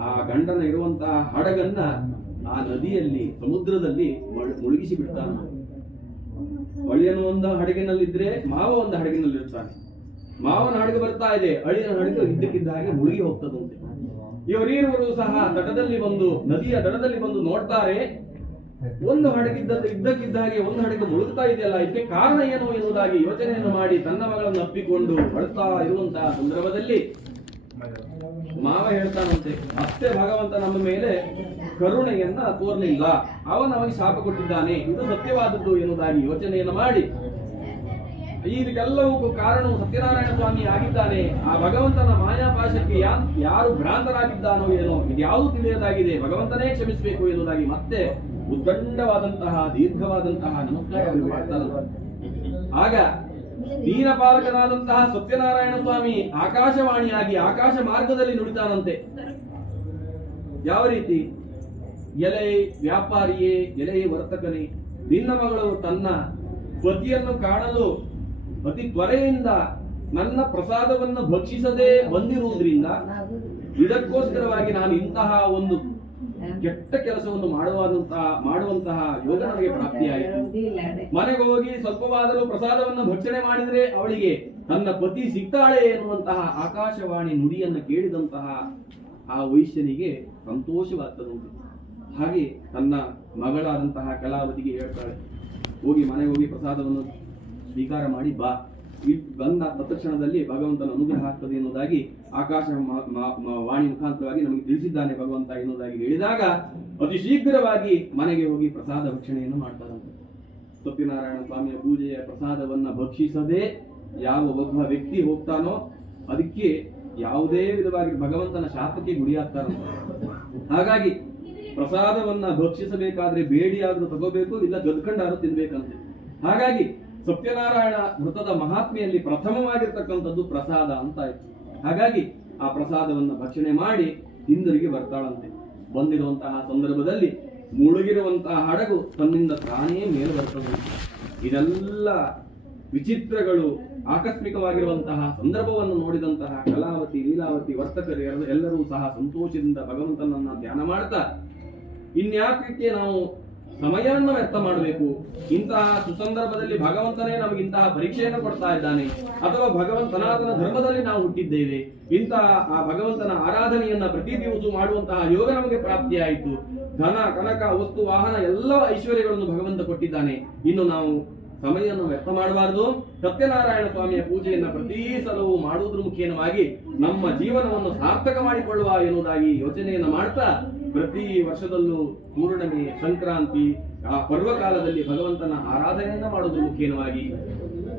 ಆ ಗಂಡನ ಇರುವಂತಹ ಹಡಗನ್ನ ಆ ನದಿಯಲ್ಲಿ, ಸಮುದ್ರದಲ್ಲಿ ಮಳ್- ಮುಳುಗಿಸಿ ಬಿಡ್ತಾನ. ಅಳಿಯನು ಒಂದು ಹಡಗಿನಲ್ಲಿದ್ರೆ ಮಾವ ಒಂದು ಹಡಗಿನಲ್ಲಿರ್ತಾನೆ. ಮಾವನ ಹಡಗು ಬರ್ತಾ ಇದೆ ಅಳಿಯನ ಹಡಗು ಇದ್ದಕ್ಕಿದ್ದ ಹಾಗೆ ಮುಳುಗಿ ಹೋಗ್ತದಂತೆ. ಇವರೀರುವರು ಸಹ ತಟದಲ್ಲಿ ಬಂದು, ನದಿಯ ದಡದಲ್ಲಿ ಬಂದು ನೋಡ್ತಾರೆ. ಒಂದು ಹಡಗಿದ್ದಂತೆ ಇದ್ದಕ್ಕಿದ್ದ ಹಾಗೆ ಒಂದು ಹಡಗು ಮುಳುಗ್ತಾ ಇದೆಯಲ್ಲ, ಇದಕ್ಕೆ ಕಾರಣ ಏನು ಎನ್ನುವುದಾಗಿ ಯೋಚನೆಯನ್ನು ಮಾಡಿ ತನ್ನ ಮಗಳನ್ನು ಅಪ್ಪಿಕೊಂಡು ಅಳ್ತಾ ಇರುವಂತಹ ಸಂದರ್ಭದಲ್ಲಿ ಮಾವ ಹೇಳ್ತಾನಂತೆ ಮತ್ತೆ ಭಗವಂತ ನಮ್ಮ ಮೇಲೆ ಕರುಣೆಯನ್ನ ತೋರಲಿಲ್ಲ. ಅವನು ಅವನಿಗೆ ಶಾಪ ಕೊಟ್ಟಿದ್ದಾನೆ. ಇದು ಸತ್ಯವಾದದ್ದು ಎನ್ನುವುದಾಗಿ ಯೋಚನೆಯನ್ನು ಮಾಡಿ. ಇದಕ್ಕೆಲ್ಲವೂ ಕಾರಣವು ಸತ್ಯನಾರಾಯಣ ಸ್ವಾಮಿ ಆಗಿದ್ದಾನೆ. ಆ ಭಗವಂತನ ಮಾಯಾಪಾಶಕ್ಕೆ ಯಾ- ಯಾರು ಭ್ರಾಂತರಾಗಿದ್ದಾನೋ ಏನೋ ಇದು ಯಾವುದು ತಿಳಿಯದಾಗಿದೆ. ಭಗವಂತನೇ ಕ್ಷಮಿಸಬೇಕು ಎನ್ನುವುದಾಗಿ ಮತ್ತೆ ಉದ್ದಂಡವಾದಂತಹ ದೀರ್ಘವಾದಂತಹ ನಮಸ್ಕಾರವನ್ನು ಮಾಡ್ತಾನಂತೆ ಆಗ ದೀನಪಾಲಕನಾದಂತಹ ಸತ್ಯನಾರಾಯಣ ಸ್ವಾಮಿ ಆಕಾಶವಾಣಿಯಾಗಿ ಆಕಾಶ ಮಾರ್ಗದಲ್ಲಿ ನುಡಿತಾನಂತೆ. ಯಾವ ರೀತಿ? ಎಲೆ ವ್ಯಾಪಾರಿಯೇ ಎಲೆ ವರ್ತಕನೇ ನಿನ್ನ ಮಗಳು ತನ್ನ ಪತಿಯನ್ನು ಕಾಣಲು ಅತಿ ತ್ವರೆಯಿಂದ ನನ್ನ ಪ್ರಸಾದವನ್ನು ಭಕ್ಷಿಸದೆ ಬಂದಿರುವುದರಿಂದ ಇದಕ್ಕೋಸ್ಕರವಾಗಿ ನಾನು ಇಂತಹ ಒಂದು ಕೆಟ್ಟ ಕೆಲಸವನ್ನು ಮಾಡುವಂತಹ ಮಾಡುವಂತಹ ಯೋಗ ನನಗೆ ಪ್ರಾಪ್ತಿಯಾಯಿತು ಮನೆಗೆ ಹೋಗಿ ಸ್ವಲ್ಪವಾದರೂ ಪ್ರಸಾದವನ್ನು ಭಕ್ಷಣೆ ಮಾಡಿದ್ರೆ ಅವಳಿಗೆ ತನ್ನ ಪತಿ ಸಿಗ್ತಾಳೆ ಎನ್ನುವಂತಹ ಆಕಾಶವಾಣಿ ನುಡಿಯನ್ನು ಕೇಳಿದಂತಹ ಆ ವೈಶ್ಯನಿಗೆ ಸಂತೋಷವಾಗ್ತದಂತೆ ಹಾಗೆ ತನ್ನ ಮಗಳಾದಂತಹ ಕಲಾವತಿಗೆ ಹೇಳ್ತಾಳೆ ಹೋಗಿ ಮನೆಗೆ ಹೋಗಿ ಪ್ರಸಾದವನ್ನು ಸ್ವೀಕಾರ ಮಾಡಿ ಬಾ. ಈ ಬಂದ ತತ್ಕ್ಷಣದಲ್ಲಿ ಭಗವಂತನ ಅನುಗ್ರಹ ಆಗ್ತದೆ ಎನ್ನುವುದಾಗಿ ಆಕಾಶ ವಾಣಿ ಮುಖಾಂತರವಾಗಿ ನಮಗೆ ತಿಳಿಸಿದ್ದಾನೆ ಭಗವಂತ ಎನ್ನುವುದಾಗಿ ಹೇಳಿದಾಗ, ಅತಿ ಶೀಘ್ರವಾಗಿ ಮನೆಗೆ ಹೋಗಿ ಪ್ರಸಾದ ಭಕ್ಷಣೆಯನ್ನು ಮಾಡ್ತಾರಂತೆ ಸತ್ಯನಾರಾಯಣ ಸ್ವಾಮಿಯ ಪೂಜೆಯ ಪ್ರಸಾದವನ್ನ ಭಕ್ಷಿಸದೆ ಯಾವ ಒಬ್ಬ ವ್ಯಕ್ತಿ ಹೋಗ್ತಾನೋ ಅದಕ್ಕೆ ಯಾವುದೇ ವಿಧವಾಗಿ ಭಗವಂತನ ಶಾಪಕ್ಕೆ ಗುರಿಯಾಗ್ತಾರಂತೆ ಹಾಗಾಗಿ ಪ್ರಸಾದವನ್ನ ಭಕ್ಷಿಸಬೇಕಾದ್ರೆ ಬೇಡಿಯಾದ್ರೂ ತಗೋಬೇಕು, ಇಲ್ಲ ಗದ್ಕಂಡಾದ್ರೂ ತಿನ್ಬೇಕಂತೆ. ಹಾಗಾಗಿ ಸತ್ಯನಾರಾಯಣ ವೃತ್ತದ ಮಹಾತ್ಮೆಯಲ್ಲಿ ಪ್ರಥಮವಾಗಿರ್ತಕ್ಕಂಥದ್ದು ಪ್ರಸಾದ ಅಂತ ಆಯ್ತು. ಹಾಗಾಗಿ ಆ ಪ್ರಸಾದವನ್ನು ಭಕ್ಷಣೆ ಮಾಡಿ ಹಿಂದಿರುಗಿ ಬರ್ತಾಳಂತೆ. ಬಂದಿರುವಂತಹ ಸಂದರ್ಭದಲ್ಲಿ ಮುಳುಗಿರುವಂತಹ ಹಡಗು ತನ್ನಿಂದ ತಾನೇ ಮೇಲೆ ಬರ್ತದೆ ಇದೆಲ್ಲ ವಿಚಿತ್ರಗಳು, ಆಕಸ್ಮಿಕವಾಗಿರುವಂತಹ ಸಂದರ್ಭವನ್ನು ನೋಡಿದಂತಹ ಕಲಾವತಿ, ಲೀಲಾವತಿ, ವರ್ತಕರು ಎಲ್ಲ- ಎಲ್ಲರೂ ಸಹ ಸಂತೋಷದಿಂದ ಭಗವಂತನನ್ನ ಧ್ಯಾನ ಮಾಡ್ತಾ ಇನ್ಯಾಕೆ ನಾವು ಸಮಯವನ್ನು ವ್ಯರ್ಥ ಮಾಡಬೇಕು. ಇಂತಹ ಸುಸಂದರ್ಭದಲ್ಲಿ ಭಗವಂತನೇ ನಮಗೆ ಇಂತಹ ಪರೀಕ್ಷೆಯನ್ನು ಕೊಡ್ತಾ ಇದ್ದಾನೆ. ಅಥವಾ ಭಗವಂತ ಸನಾತನ ಧರ್ಮದಲ್ಲಿ ನಾವು ಹುಟ್ಟಿದ್ದೇವೆ. ಇಂತಹ ಆ ಭಗವಂತನ ಆರಾಧನೆಯನ್ನ ಪ್ರತಿ ದಿವಸ ಮಾಡುವಂತಹ ಯೋಗ ನಮಗೆ ಪ್ರಾಪ್ತಿಯಾಯಿತು. ಧನ, ಕನಕ, ವಸ್ತು, ವಾಹನ ಎಲ್ಲ ಐಶ್ವರ್ಯಗಳನ್ನು ಭಗವಂತ ಕೊಟ್ಟಿದ್ದಾನೆ. ಇನ್ನು ನಾವು ಸಮಯವನ್ನು ವ್ಯರ್ಥ ಮಾಡಬಾರದು. ಸತ್ಯನಾರಾಯಣ ಸ್ವಾಮಿಯ ಪೂಜೆಯನ್ನ ಪ್ರತಿ ಸಲವೂ ಮಾಡುವುದ್ರ ಮುಖೇನವಾಗಿ ನಮ್ಮ ಜೀವನವನ್ನು ಸಾರ್ಥಕ ಮಾಡಿಕೊಳ್ಳುವ ಎನ್ನುವುದಾಗಿ ಯೋಚನೆಯನ್ನು ಮಾಡ್ತಾ ಪ್ರತಿ ವರ್ಷದಲ್ಲೂ ಪೂರ್ಣಮಿ ಸಂಕ್ರಾಂತಿ, ಆ ಪರ್ವಕಾಲದಲ್ಲಿ ಭಗವಂತನ ಆರಾಧನೆಯನ್ನ ಮಾಡುವುದು ಮುಖ್ಯವಾಗಿ.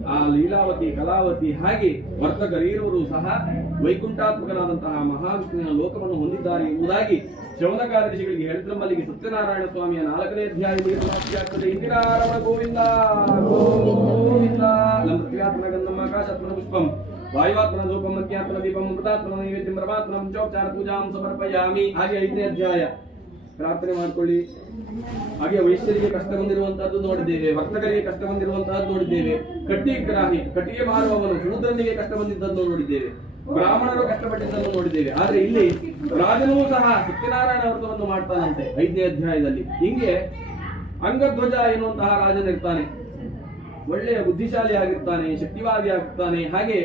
ಆ ಲೀಲಾವತಿ, ಕಲಾವತಿ ಹಾಗೆ ವರ್ತಕರೀರವರು ಸಹ ವೈಕುಂಠಾತ್ಮಕನಾದಂತಹ ಮಹಾವಿಷ್ಣುವಿನ ಲೋಕವನ್ನು ಹೊಂದಿದ್ದಾರೆ ಎಂಬುದಾಗಿ ಶೌನಕಾರ ಋಷಿಗಳಿಗೆ ಹೇಳಿದ್ರ. ಮಲ್ಲಿಗೆ ಸತ್ಯನಾರಾಯಣ ಸ್ವಾಮಿಯ ನಾಲ್ಕನೇ ಅಧ್ಯಾಯ ಮುಗಿಯುತ್ತದೆ ಇಂದಿರಾರಮಣ ಗೋವಿಂದ. ಗೋವಿಂದ. ಗಂಧಂ ಆಕಾಶಾತ್ಮನ ಪುಷ್ಪಂ ವಾಯುವಾತ್ಮನ ಧೂಪಂ ಮಧ್ಯಾತ್ಮನ ದೀಪಂ ಮೃತಾತ್ಮನ ನೈವೇದ್ಯ ಪರಮಾತ್ಮನ ಪೂಜಾಂ ಸಮರ್ಪಯಾಮಿ ಹಾಗೆ ಐದನೇ ಅಧ್ಯಾಯ. ಪ್ರಾರ್ಥನೆ ಮಾಡ್ಕೊಳ್ಳಿ. ಹಾಗೆ ವೈಶ್ಯರಿಗೆ ಕಷ್ಟ ಬಂದಿರುವಂತಹದ್ದು ನೋಡಿದ್ದೇವೆ, ವರ್ತಕರಿಗೆ ಕಷ್ಟ ಬಂದಿರುವಂತಹದ್ದು ನೋಡಿದ್ದೇವೆ ಕಟ್ಟಿ ಗ್ರಾಹಿ ಕಟ್ಟಿಗೆ ಮಾರುವವನು ಶೂದ್ರನಿಗೆ ಕಷ್ಟ ಬಂದಿದ್ದನ್ನು ನೋಡಿದ್ದೇವೆ, ಬ್ರಾಹ್ಮಣರು ಕಷ್ಟಪಟ್ಟಿದ್ದನ್ನು ನೋಡಿದ್ದೇವೆ. ಆದ್ರೆ ಇಲ್ಲಿ ರಾಜನೂ ಸಹ ಸತ್ಯನಾರಾಯಣ ವ್ರತವನ್ನು ಮಾಡ್ತಾನಂತೆ ಐದನೇ ಅಧ್ಯಾಯದಲ್ಲಿ. ಹಿಂಗೆ ಅಂಗಧ್ವಜ ಎನ್ನುವಂತಹ ರಾಜನಿರ್ತಾನೆ. ಒಳ್ಳೆಯ ಬುದ್ಧಿಶಾಲಿ ಆಗಿರ್ತಾನೆ ಶಕ್ತಿವಾದಿ ಆಗ್ತಾನೆ. ಹಾಗೆ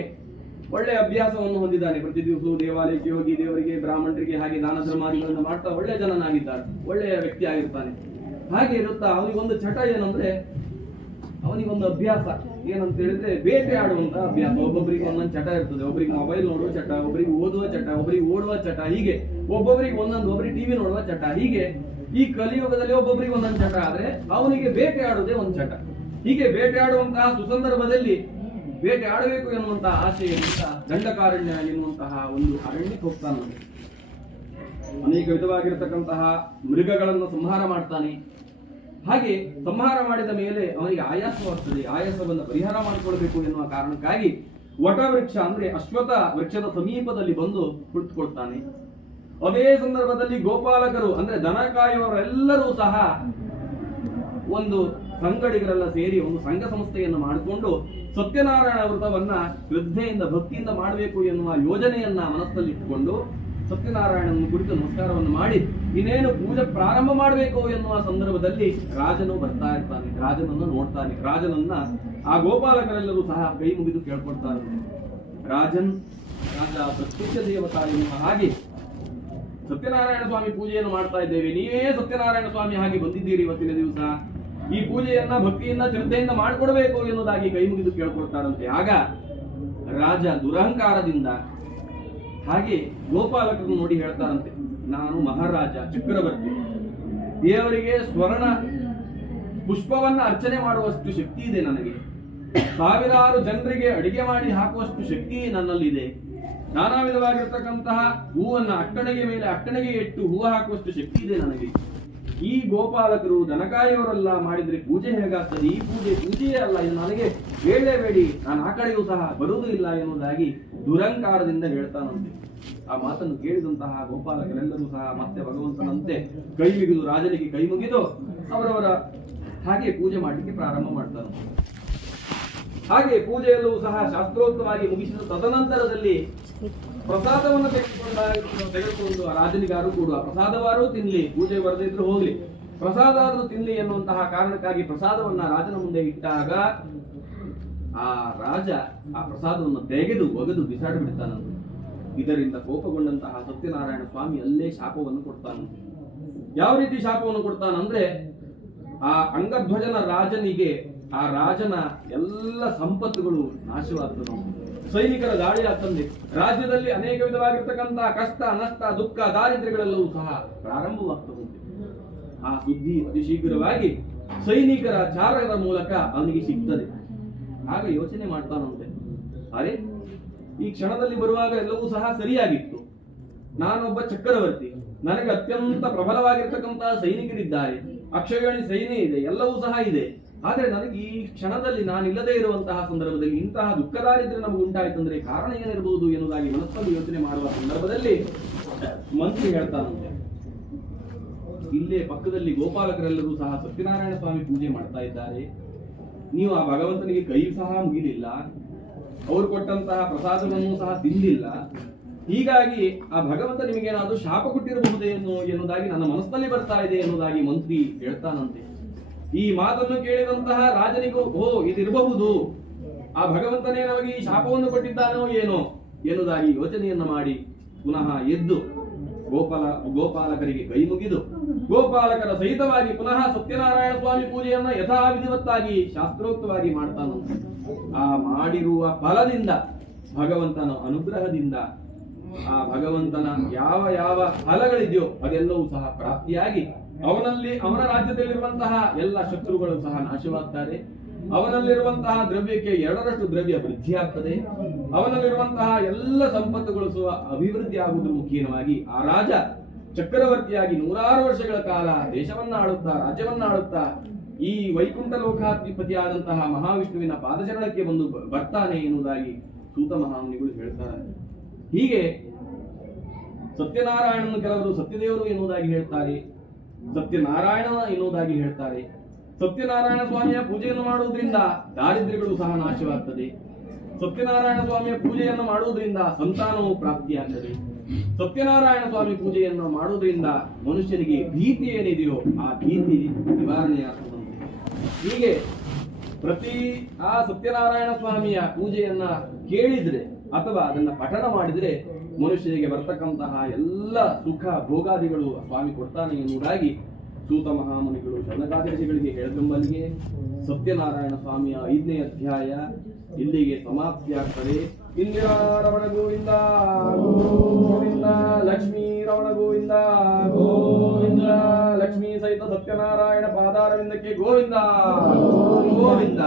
ಒಳ್ಳೆಯ ಅಭ್ಯಾಸವನ್ನು ಹೊಂದಿದ್ದಾನೆ ಪ್ರತಿ ದಿವಸವೂ ದೇವಾಲಯಕ್ಕೆ ಹೋಗಿ, ದೇವರಿಗೆ, ಬ್ರಾಹ್ಮಣರಿಗೆ ಹಾಗೆ ದಾನ ಧರ್ಮಾದಿಗಳನ್ನು ಮಾಡ್ತಾ ಒಳ್ಳೆಯ ಜನನಾಗಿದ್ದಾನೆ ಒಳ್ಳೆಯ ವ್ಯಕ್ತಿ ಆಗಿರ್ತಾನೆ. ಹಾಗೆ ಇರುತ್ತಾ, ಅವನಿಗೊಂದು ಚಟ ಏನಂದ್ರೆ, ಅವನಿಗೊಂದು ಅಭ್ಯಾಸ. ಏನಂತ ಹೇಳಿದ್ರೆ, ಬೇಟೆ ಆಡುವಂತ ಅಭ್ಯಾಸ. ಒಬ್ಬೊಬ್ಬರಿಗೆ ಒಂದೊಂದು ಚಟ ಇರ್ತದೆ. ಒಬ್ಬರಿಗೆ ಮೊಬೈಲ್ ನೋಡುವ ಚಟ, ಒಬ್ಬರಿಗೆ ಓದುವ ಚಟ, ಒಬ್ಬರಿಗೆ ಓಡುವ ಚಟ, ಹೀಗೆ. ಒಬ್ಬೊಬ್ಬರಿಗೆ ಒಂದೊಂದು, ಒಬ್ಬರಿಗೆ ಟಿವಿ ನೋಡುವ ಚಟ, ಹೀಗೆ. ಈ ಕಲಿಯುಗದಲ್ಲಿ ಒಬ್ಬೊಬ್ಬರಿಗೆ ಒಂದೊಂದು ಚಟ ಆದ್ರೆ, ಅವನಿಗೆ ಬೇಟೆ ಆಡುವುದೇ ಒಂದು ಚಟ. ಹೀಗೆ ಬೇಟೆ ಆಡುವಂತಹ ಸುಸಂದರ್ಭದಲ್ಲಿ ಬೇಟೆ ಆಡಬೇಕು ಎನ್ನುವಂತಹ ಆಸೆಯಿಂದ ದಂಡಕಾರಣ್ಯ ಎನ್ನುವಂತಹ ಒಂದು ಅರಣ್ಯಕ್ಕೆ ಹೋಗ್ತಾನೆ. ಅನೇಕ ವಿಧವಾಗಿರತಕ್ಕಂತಹ ಮೃಗಗಳನ್ನು ಸಂಹಾರ ಮಾಡ್ತಾನೆ. ಹಾಗೆ ಸಂಹಾರ ಮಾಡಿದ ಮೇಲೆ ಅವನಿಗೆ ಆಯಾಸವಾಗ್ತದೆ ಆಯಾಸವನ್ನು ಪರಿಹಾರ ಮಾಡಿಕೊಳ್ಬೇಕು ಎನ್ನುವ ಕಾರಣಕ್ಕಾಗಿ ವಟ ವೃಕ್ಷ ಅಂದ್ರೆ ಅಶ್ವಥ ವೃಕ್ಷದ ಸಮೀಪದಲ್ಲಿ ಬಂದು ಕುಳಿತುಕೊಳ್ತಾನೆ. ಅದೇ ಸಂದರ್ಭದಲ್ಲಿ ಗೋಪಾಲಕರು ಅಂದ್ರೆ ದನ ಕಾಯುವವರೆಲ್ಲರೂ ಸಹ ಒಂದು ಸಂಗಡಿಗರೆಲ್ಲ ಸೇರಿ ಒಂದು ಸಂಘ ಸಂಸ್ಥೆಯನ್ನು ಮಾಡಿಕೊಂಡು ಸತ್ಯನಾರಾಯಣ ವ್ರತವನ್ನ ಶ್ರದ್ಧೆಯಿಂದ, ಭಕ್ತಿಯಿಂದ ಮಾಡಬೇಕು ಎನ್ನುವ ಯೋಜನೆಯನ್ನ ಮನಸ್ಸಲ್ಲಿ ಇಟ್ಟುಕೊಂಡು ಸತ್ಯನಾರಾಯಣನ ಕುರಿತು ನಮಸ್ಕಾರವನ್ನು ಮಾಡಿ, ಇನ್ನೇನು ಪೂಜೆ ಪ್ರಾರಂಭ ಮಾಡಬೇಕು ಎನ್ನುವ ಸಂದರ್ಭದಲ್ಲಿ ರಾಜನು ಬರ್ತಾ ಇರ್ತಾನೆ, ರಾಜನನ್ನು ನೋಡ್ತಾನೆ. ರಾಜನನ್ನ ಆ ಗೋಪಾಲಕರೆಲ್ಲರೂ ಸಹ ಕೈ ಮುಗಿದು ಕೇಳ್ಕೊಳ್ತಾರೆ. ರಾಜನ್ ರಾಜ ಪ್ರತ್ಯಕ್ಷ ದೇವತಾ ಎನ್ನುವ ಹಾಗೆ ಸತ್ಯನಾರಾಯಣ ಸ್ವಾಮಿ ಪೂಜೆಯನ್ನು ಮಾಡ್ತಾ ಇದ್ದೇವೆ. ನೀವೇ ಸತ್ಯನಾರಾಯಣ ಸ್ವಾಮಿ ಹಾಗೆ ಬಂದಿದ್ದೀರಿ ಇವತ್ತಿನ ದಿವಸ. ಈ ಪೂಜೆಯನ್ನ ಭಕ್ತಿಯಿಂದ ಶ್ರದ್ಧೆಯಿಂದ ಮಾಡಿಕೊಡಬೇಕು ಎನ್ನುವುದಾಗಿ ಕೈ ಮುಗಿದು ಕೇಳ್ಕೊಳ್ತಾರಂತೆ. ಆಗ ರಾಜ ದುರಹಂಕಾರದಿಂದ ಹಾಗೆ ಗೋಪಾಲಕರು ನೋಡಿ ಹೇಳ್ತಾರಂತೆ, ನಾನು ಮಹಾರಾಜ ಚಕ್ರವರ್ತಿ, ದೇವರಿಗೆ ಸ್ವರ್ಣ ಪುಷ್ಪವನ್ನ ಅರ್ಚನೆ ಮಾಡುವಷ್ಟು ಶಕ್ತಿ ಇದೆ ನನಗೆ. ಸಾವಿರಾರು ಜನರಿಗೆ ಅಡಿಗೆ ಮಾಡಿ ಹಾಕುವಷ್ಟು ಶಕ್ತಿ ನನ್ನಲ್ಲಿದೆ. ನಾನಾ ವಿಧವಾಗಿರ್ತಕ್ಕಂತಹ ಹೂವನ್ನು ಅಟ್ಟಣೆಗೆ ಮೇಲೆ ಅಟ್ಟಣೆಗೆ ಇಟ್ಟು ಹೂವು ಹಾಕುವಷ್ಟು ಶಕ್ತಿ ಇದೆ ನನಗೆ. ಈ ಗೋಪಾಲಕರು ದನಕಾಯಿಯವರೆಲ್ಲ ಮಾಡಿದ್ರೆ ಪೂಜೆ ಹೇಗಾಗ್ತದೆ? ಈ ಪೂಜೆ ಪೂಜೆಯೇ ಅಲ್ಲ, ಇದು ನನಗೆ ಹೇಳಲೇಬೇಡಿ ನಾನು ಆ ಕಡೆಯೂ ಸಹ ಬರುವುದೂ ಇಲ್ಲ ಎನ್ನುವುದಾಗಿ ದುರಂಕಾರದಿಂದ ಹೇಳ್ತಾನಂತೆ. ಆ ಮಾತನ್ನು ಕೇಳಿದಂತಹ ಗೋಪಾಲಕರೆಲ್ಲರೂ ಸಹ ಮತ್ತೆ ಭಗವಂತನಂತೆ ಕೈ ಮುಗಿದು ರಾಜನಿಗೆ ಕೈ ಮುಗಿದು ಅವರವರ ಹಾಗೆ ಪೂಜೆ ಮಾಡಲಿಕ್ಕೆ ಪ್ರಾರಂಭ ಮಾಡ್ತಾನೆ. ಹಾಗೆ ಪೂಜೆಯಲ್ಲೂ ಸಹ ಶಾಸ್ತ್ರೋಕ್ತವಾಗಿ ಮುಗಿಸಿದ ತದನಂತರದಲ್ಲಿ ಪ್ರಸಾದವನ್ನು ತೆಗೆದುಕೊಂಡ ತೆಗೆದುಕೊಂಡು ರಾಜನಿಗಾರು ಕೂಡ ಪ್ರಸಾದವಾರು ತಿನ್ಲಿ, ಪೂಜೆ ಬರದೇ ಇದ್ರು ಹೋಗ್ಲಿ. ಪ್ರಸಾದ ಆದ್ರೂ ತಿನ್ಲಿ ಎನ್ನುವಂತಹ ಕಾರಣಕ್ಕಾಗಿ ಪ್ರಸಾದವನ್ನ ರಾಜನ ಮುಂದೆ ಇಟ್ಟಾಗ ಆ ರಾಜ ಆ ಪ್ರಸಾದವನ್ನು ತೆಗೆದು ಒಗೆದು ಬಿಸಾಡಿ ಬಿಡ್ತಾನಂತೆ. ಇದರಿಂದ ಕೋಪಗೊಂಡಂತಹ ಸತ್ಯನಾರಾಯಣ ಸ್ವಾಮಿ ಅಲ್ಲೇ ಶಾಪವನ್ನು ಕೊಡ್ತಾನೆ. ಯಾವ ರೀತಿ ಶಾಪವನ್ನು ಕೊಡ್ತಾನಂದ್ರೆ ಆ ಅಂಗಧ್ವಜನ ರಾಜನಿಗೆ ಆ ರಾಜನ ಎಲ್ಲ ಸಂಪತ್ತುಗಳು ನಾಶವಾಗ್ತದೆ ಸೈನಿಕರ ದಾಳಿಯ ಆಗ್ತಂದೆ ರಾಜ್ಯದಲ್ಲಿ ಅನೇಕ ವಿಧವಾಗಿರ್ತಕ್ಕಂತಹ ಕಷ್ಟ, ನಷ್ಟ, ದುಃಖ, ದಾರಿದ್ರ್ಯಗಳೆಲ್ಲವೂ ಸಹ ಪ್ರಾರಂಭವಾಗ್ತದಂತೆ ಆ ಸುದ್ದಿ ಅತಿ ಶೀಘ್ರವಾಗಿ ಸೈನಿಕರ ಚಾರಕದ ಮೂಲಕ ಅವನಿಗೆ ಸಿಗ್ತದೆ. ಆಗ ಯೋಚನೆ ಮಾಡ್ತಾನಂತೆ ಅರೆ, ಈ ಕ್ಷಣದಲ್ಲಿ ಬರುವಾಗ ಎಲ್ಲವೂ ಸಹ ಸರಿಯಾಗಿತ್ತು. ನಾನೊಬ್ಬ ಚಕ್ರವರ್ತಿ. ನನಗೆ ಅತ್ಯಂತ ಪ್ರಬಲವಾಗಿರ್ತಕ್ಕಂತಹ ಸೈನಿಕರಿದ್ದಾರೆ. ಅಕ್ಷಯಣಿ ಸೈನ್ಯ ಇದೆ. ಎಲ್ಲವೂ ಸಹ ಇದೆ. ಆದ್ರೆ ನನಗೆ ಈ ಕ್ಷಣದಲ್ಲಿ ನಾನಿಲ್ಲದೆ ಇರುವಂತಹ ಸಂದರ್ಭದಲ್ಲಿ ಇಂತಹ ದುಃಖದಾರಿದ್ರೆ ನಮಗೆ ಉಂಟಾಯ್ತಂದ್ರೆ ಕಾರಣ ಏನಿರಬಹುದು ಎನ್ನುವುದಾಗಿ ಮನಸ್ಸನ್ನು ಯೋಚನೆ ಮಾಡುವ ಸಂದರ್ಭದಲ್ಲಿ ಮಂತ್ರಿ ಹೇಳ್ತಾನಂತೆ ಇಲ್ಲೇ ಪಕ್ಕದಲ್ಲಿ ಗೋಪಾಲಕರೆಲ್ಲರೂ ಸಹ ಸತ್ಯನಾರಾಯಣ ಸ್ವಾಮಿ ಪೂಜೆ ಮಾಡ್ತಾ ಇದ್ದಾರೆ. ನೀವು ಆ ಭಗವಂತನಿಗೆ ಕೈ ಸಹ ಮುಗಿಲಿಲ್ಲ ಅವರು ಕೊಟ್ಟಂತಹ ಪ್ರಸಾದವನ್ನು ಸಹ ತಿಂದಿಲ್ಲ. ಹೀಗಾಗಿ ಆ ಭಗವಂತ ನಿಮಗೇನಾದರೂ ಶಾಪ ಕೊಟ್ಟಿರಬಹುದೇನು ಎನ್ನುವುದಾಗಿ ನನ್ನ ಮನಸ್ಸಿನಲ್ಲಿ ಬರ್ತಾ ಇದೆ ಎನ್ನುವುದಾಗಿ ಮಂತ್ರಿ ಹೇಳ್ತಾನಂತೆ. ಈ ಮಾತನ್ನು ಕೇಳಿದಂತಹ ರಾಜನಿಗೂ, ಓ, ಇದಿರಬಹುದು. ಆ ಭಗವಂತನೇ ನಮಗೆ ಈ ಶಾಪವನ್ನು ಕೊಟ್ಟಿದ್ದಾನೋ ಏನೋ ಎನ್ನುವುದಾಗಿ ಯೋಚನೆಯನ್ನ ಮಾಡಿ ಪುನಃ ಎದ್ದು ಗೋಪಾಲ, ಗೋಪಾಲಕರಿಗೆ ಕೈ ಮುಗಿದು ಗೋಪಾಲಕರ ಸಹಿತವಾಗಿ ಪುನಃ ಸತ್ಯನಾರಾಯಣ ಸ್ವಾಮಿ ಪೂಜೆಯನ್ನ ಯಥಾವಿಧಿವತ್ತಾಗಿ ಶಾಸ್ತ್ರೋಕ್ತವಾಗಿ ಮಾಡ್ತಾನು ಆ ಮಾಡಿರುವ ಫಲದಿಂದ, ಭಗವಂತನ ಅನುಗ್ರಹದಿಂದ, ಆ ಭಗವಂತನ ಯಾವ ಯಾವ ಫಲಗಳಿದೆಯೋ ಅದೆಲ್ಲವೂ ಸಹ ಪ್ರಾಪ್ತಿಯಾಗಿ ಅವನಲ್ಲಿ ಅವನ ರಾಜ್ಯದಲ್ಲಿರುವಂತಹ ಎಲ್ಲ ಶತ್ರುಗಳು ಸಹ ನಾಶವಾಗ್ತಾರೆ. ಅವನಲ್ಲಿರುವಂತಹ ದ್ರವ್ಯಕ್ಕೆ ಎರಡರಷ್ಟು ದ್ರವ್ಯ ವೃದ್ಧಿ ಆಗ್ತದೆ. ಅವನಲ್ಲಿರುವಂತಹ ಎಲ್ಲ ಸಂಪತ್ತುಗಳು ಸಹ ಅಭಿವೃದ್ಧಿ ಆಗುವುದು ಮುಖೇನವಾಗಿ ಆ ರಾಜ ಚಕ್ರವರ್ತಿಯಾಗಿ ನೂರಾರು ವರ್ಷಗಳ ಕಾಲ ದೇಶವನ್ನ ಆಳುತ್ತಾ ರಾಜ್ಯವನ್ನ ಆಳುತ್ತಾ ಈ ವೈಕುಂಠ ಲೋಕಾಧಿಪತಿಯಾದಂತಹ ಮಹಾವಿಷ್ಣುವಿನ ಪಾದಚರಣಕ್ಕೆ ಬಂದು ಬರ್ತಾನೆ ಎನ್ನುವುದಾಗಿ ಸೂತ ಮಹಾಮುನಿಗಳು ಹೇಳ್ತಾರೆ. ಹೀಗೆ ಸತ್ಯನಾರಾಯಣನು ಕೆಲವರು ಸತ್ಯದೇವರು ಎನ್ನುವುದಾಗಿ ಹೇಳ್ತಾರೆ. ಸತ್ಯನಾರಾಯಣ ಎನ್ನುವುದಾಗಿ ಹೇಳ್ತಾರೆ. ಸತ್ಯನಾರಾಯಣ ಸ್ವಾಮಿಯ ಪೂಜೆಯನ್ನು ಮಾಡುವುದರಿಂದ ದಾರಿದ್ರ್ಯಗಳು ಸಹ ನಾಶವಾಗ್ತದೆ. ಸತ್ಯನಾರಾಯಣ ಸ್ವಾಮಿಯ ಪೂಜೆಯನ್ನು ಮಾಡುವುದರಿಂದ ಸಂತಾನವು ಪ್ರಾಪ್ತಿಯಾಗ್ತದೆ. ಸತ್ಯನಾರಾಯಣ ಸ್ವಾಮಿ ಪೂಜೆಯನ್ನು ಮಾಡುವುದರಿಂದ ಮನುಷ್ಯನಿಗೆ ಭೀತಿ ಏನಿದೆಯೋ ಆ ಭೀತಿ ನಿವಾರಣೆಯಾಗ್ತದಂತೆ ಹೀಗೆ ಪ್ರತಿ ಆ ಸತ್ಯನಾರಾಯಣ ಸ್ವಾಮಿಯ ಪೂಜೆಯನ್ನ ಕೇಳಿದ್ರೆ ಅಥವಾ ಅದನ್ನ ಪಠಣ ಮಾಡಿದ್ರೆ ಮನುಷ್ಯನಿಗೆ ಬರ್ತಕ್ಕಂತಹ ಎಲ್ಲ ಸುಖ ಭೋಗಾದಿಗಳು ಸ್ವಾಮಿ ಕೊಡ್ತಾನೆ ಎನ್ನುವುದಾಗಿ ಸೂತ ಮಹಾಮುನಿಗಳು ಶರಣಗಾದಿಗಳಿಗೆ ಹೇಳಿದಂಬಲ್ಲಿಗೆ ಸತ್ಯನಾರಾಯಣ ಸ್ವಾಮಿಯ ಐದನೇ ಅಧ್ಯಾಯ ಇಲ್ಲಿಗೆ ಸಮಾಪ್ತಿಯಾಗ್ತದೆ. ಇಂದಿರಾ ರಮಣ ಗೋವಿಂದ ಗೋವಿಂದ ಲಕ್ಷ್ಮೀ ರಮಣ ಗೋವಿಂದ ಗೋವಿಂದ ಲಕ್ಷ್ಮೀ ಸಹಿತ ಸತ್ಯನಾರಾಯಣ ಪಾದಾರವಿಂದಕ್ಕೆ ಗೋವಿಂದ ಗೋವಿಂದ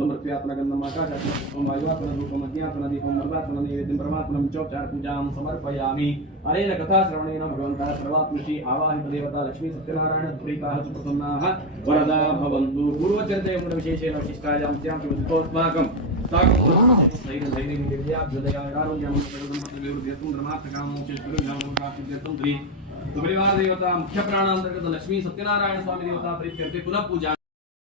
ನಮೃತ್ಯಾತ್ಮಗಂಧಂ ಆಕಾಶಾತ್ಮಕಂ ವಾಯುವಾತ್ಮನ ರೂಪಂ ಅಧ್ಯಾತ್ಮನ ದೀಪಂ ಮರ್ವಾತ್ಮನ ನೈವೇದ್ಯಂ ಪರಮಾತ್ಮನ ಚೌಚಾರ ಪೂಜಾಂ ಸಮರ್ಪಯಾಮಿ ಅನೇನ ಕಥಾಶ್ರವಣೇನ ಭಗವಂತಃ ಸರ್ವಾತ್ಮಶಿ ಆವಾಹಿತ ದೇವತಾ ಲಕ್ಷ್ಮೀ ಸತ್ಯನಾರಾಯಣ ಪ್ರೀತಾಃ ಸುಪ್ರಸನ್ನಾಃ ವರದಾ ಭವಂತು ಪೂರ್ವಚರಿತೆಯ ವಿಶೇಷೇಣ ವಿಶಿಷ್ಟಾಯಾಂ ಸ್ಯಾಂ ಶಿವಸ್ಮಾಕಂ ధైర్యం దివ్యాభ్యుదయారుణ్యం ముఖ్య ప్రాణాంతర్గత లక్ష్మీ సత్యనారాయణ స్వామి దేవత ప్రీత్యర్థి పునః పూజ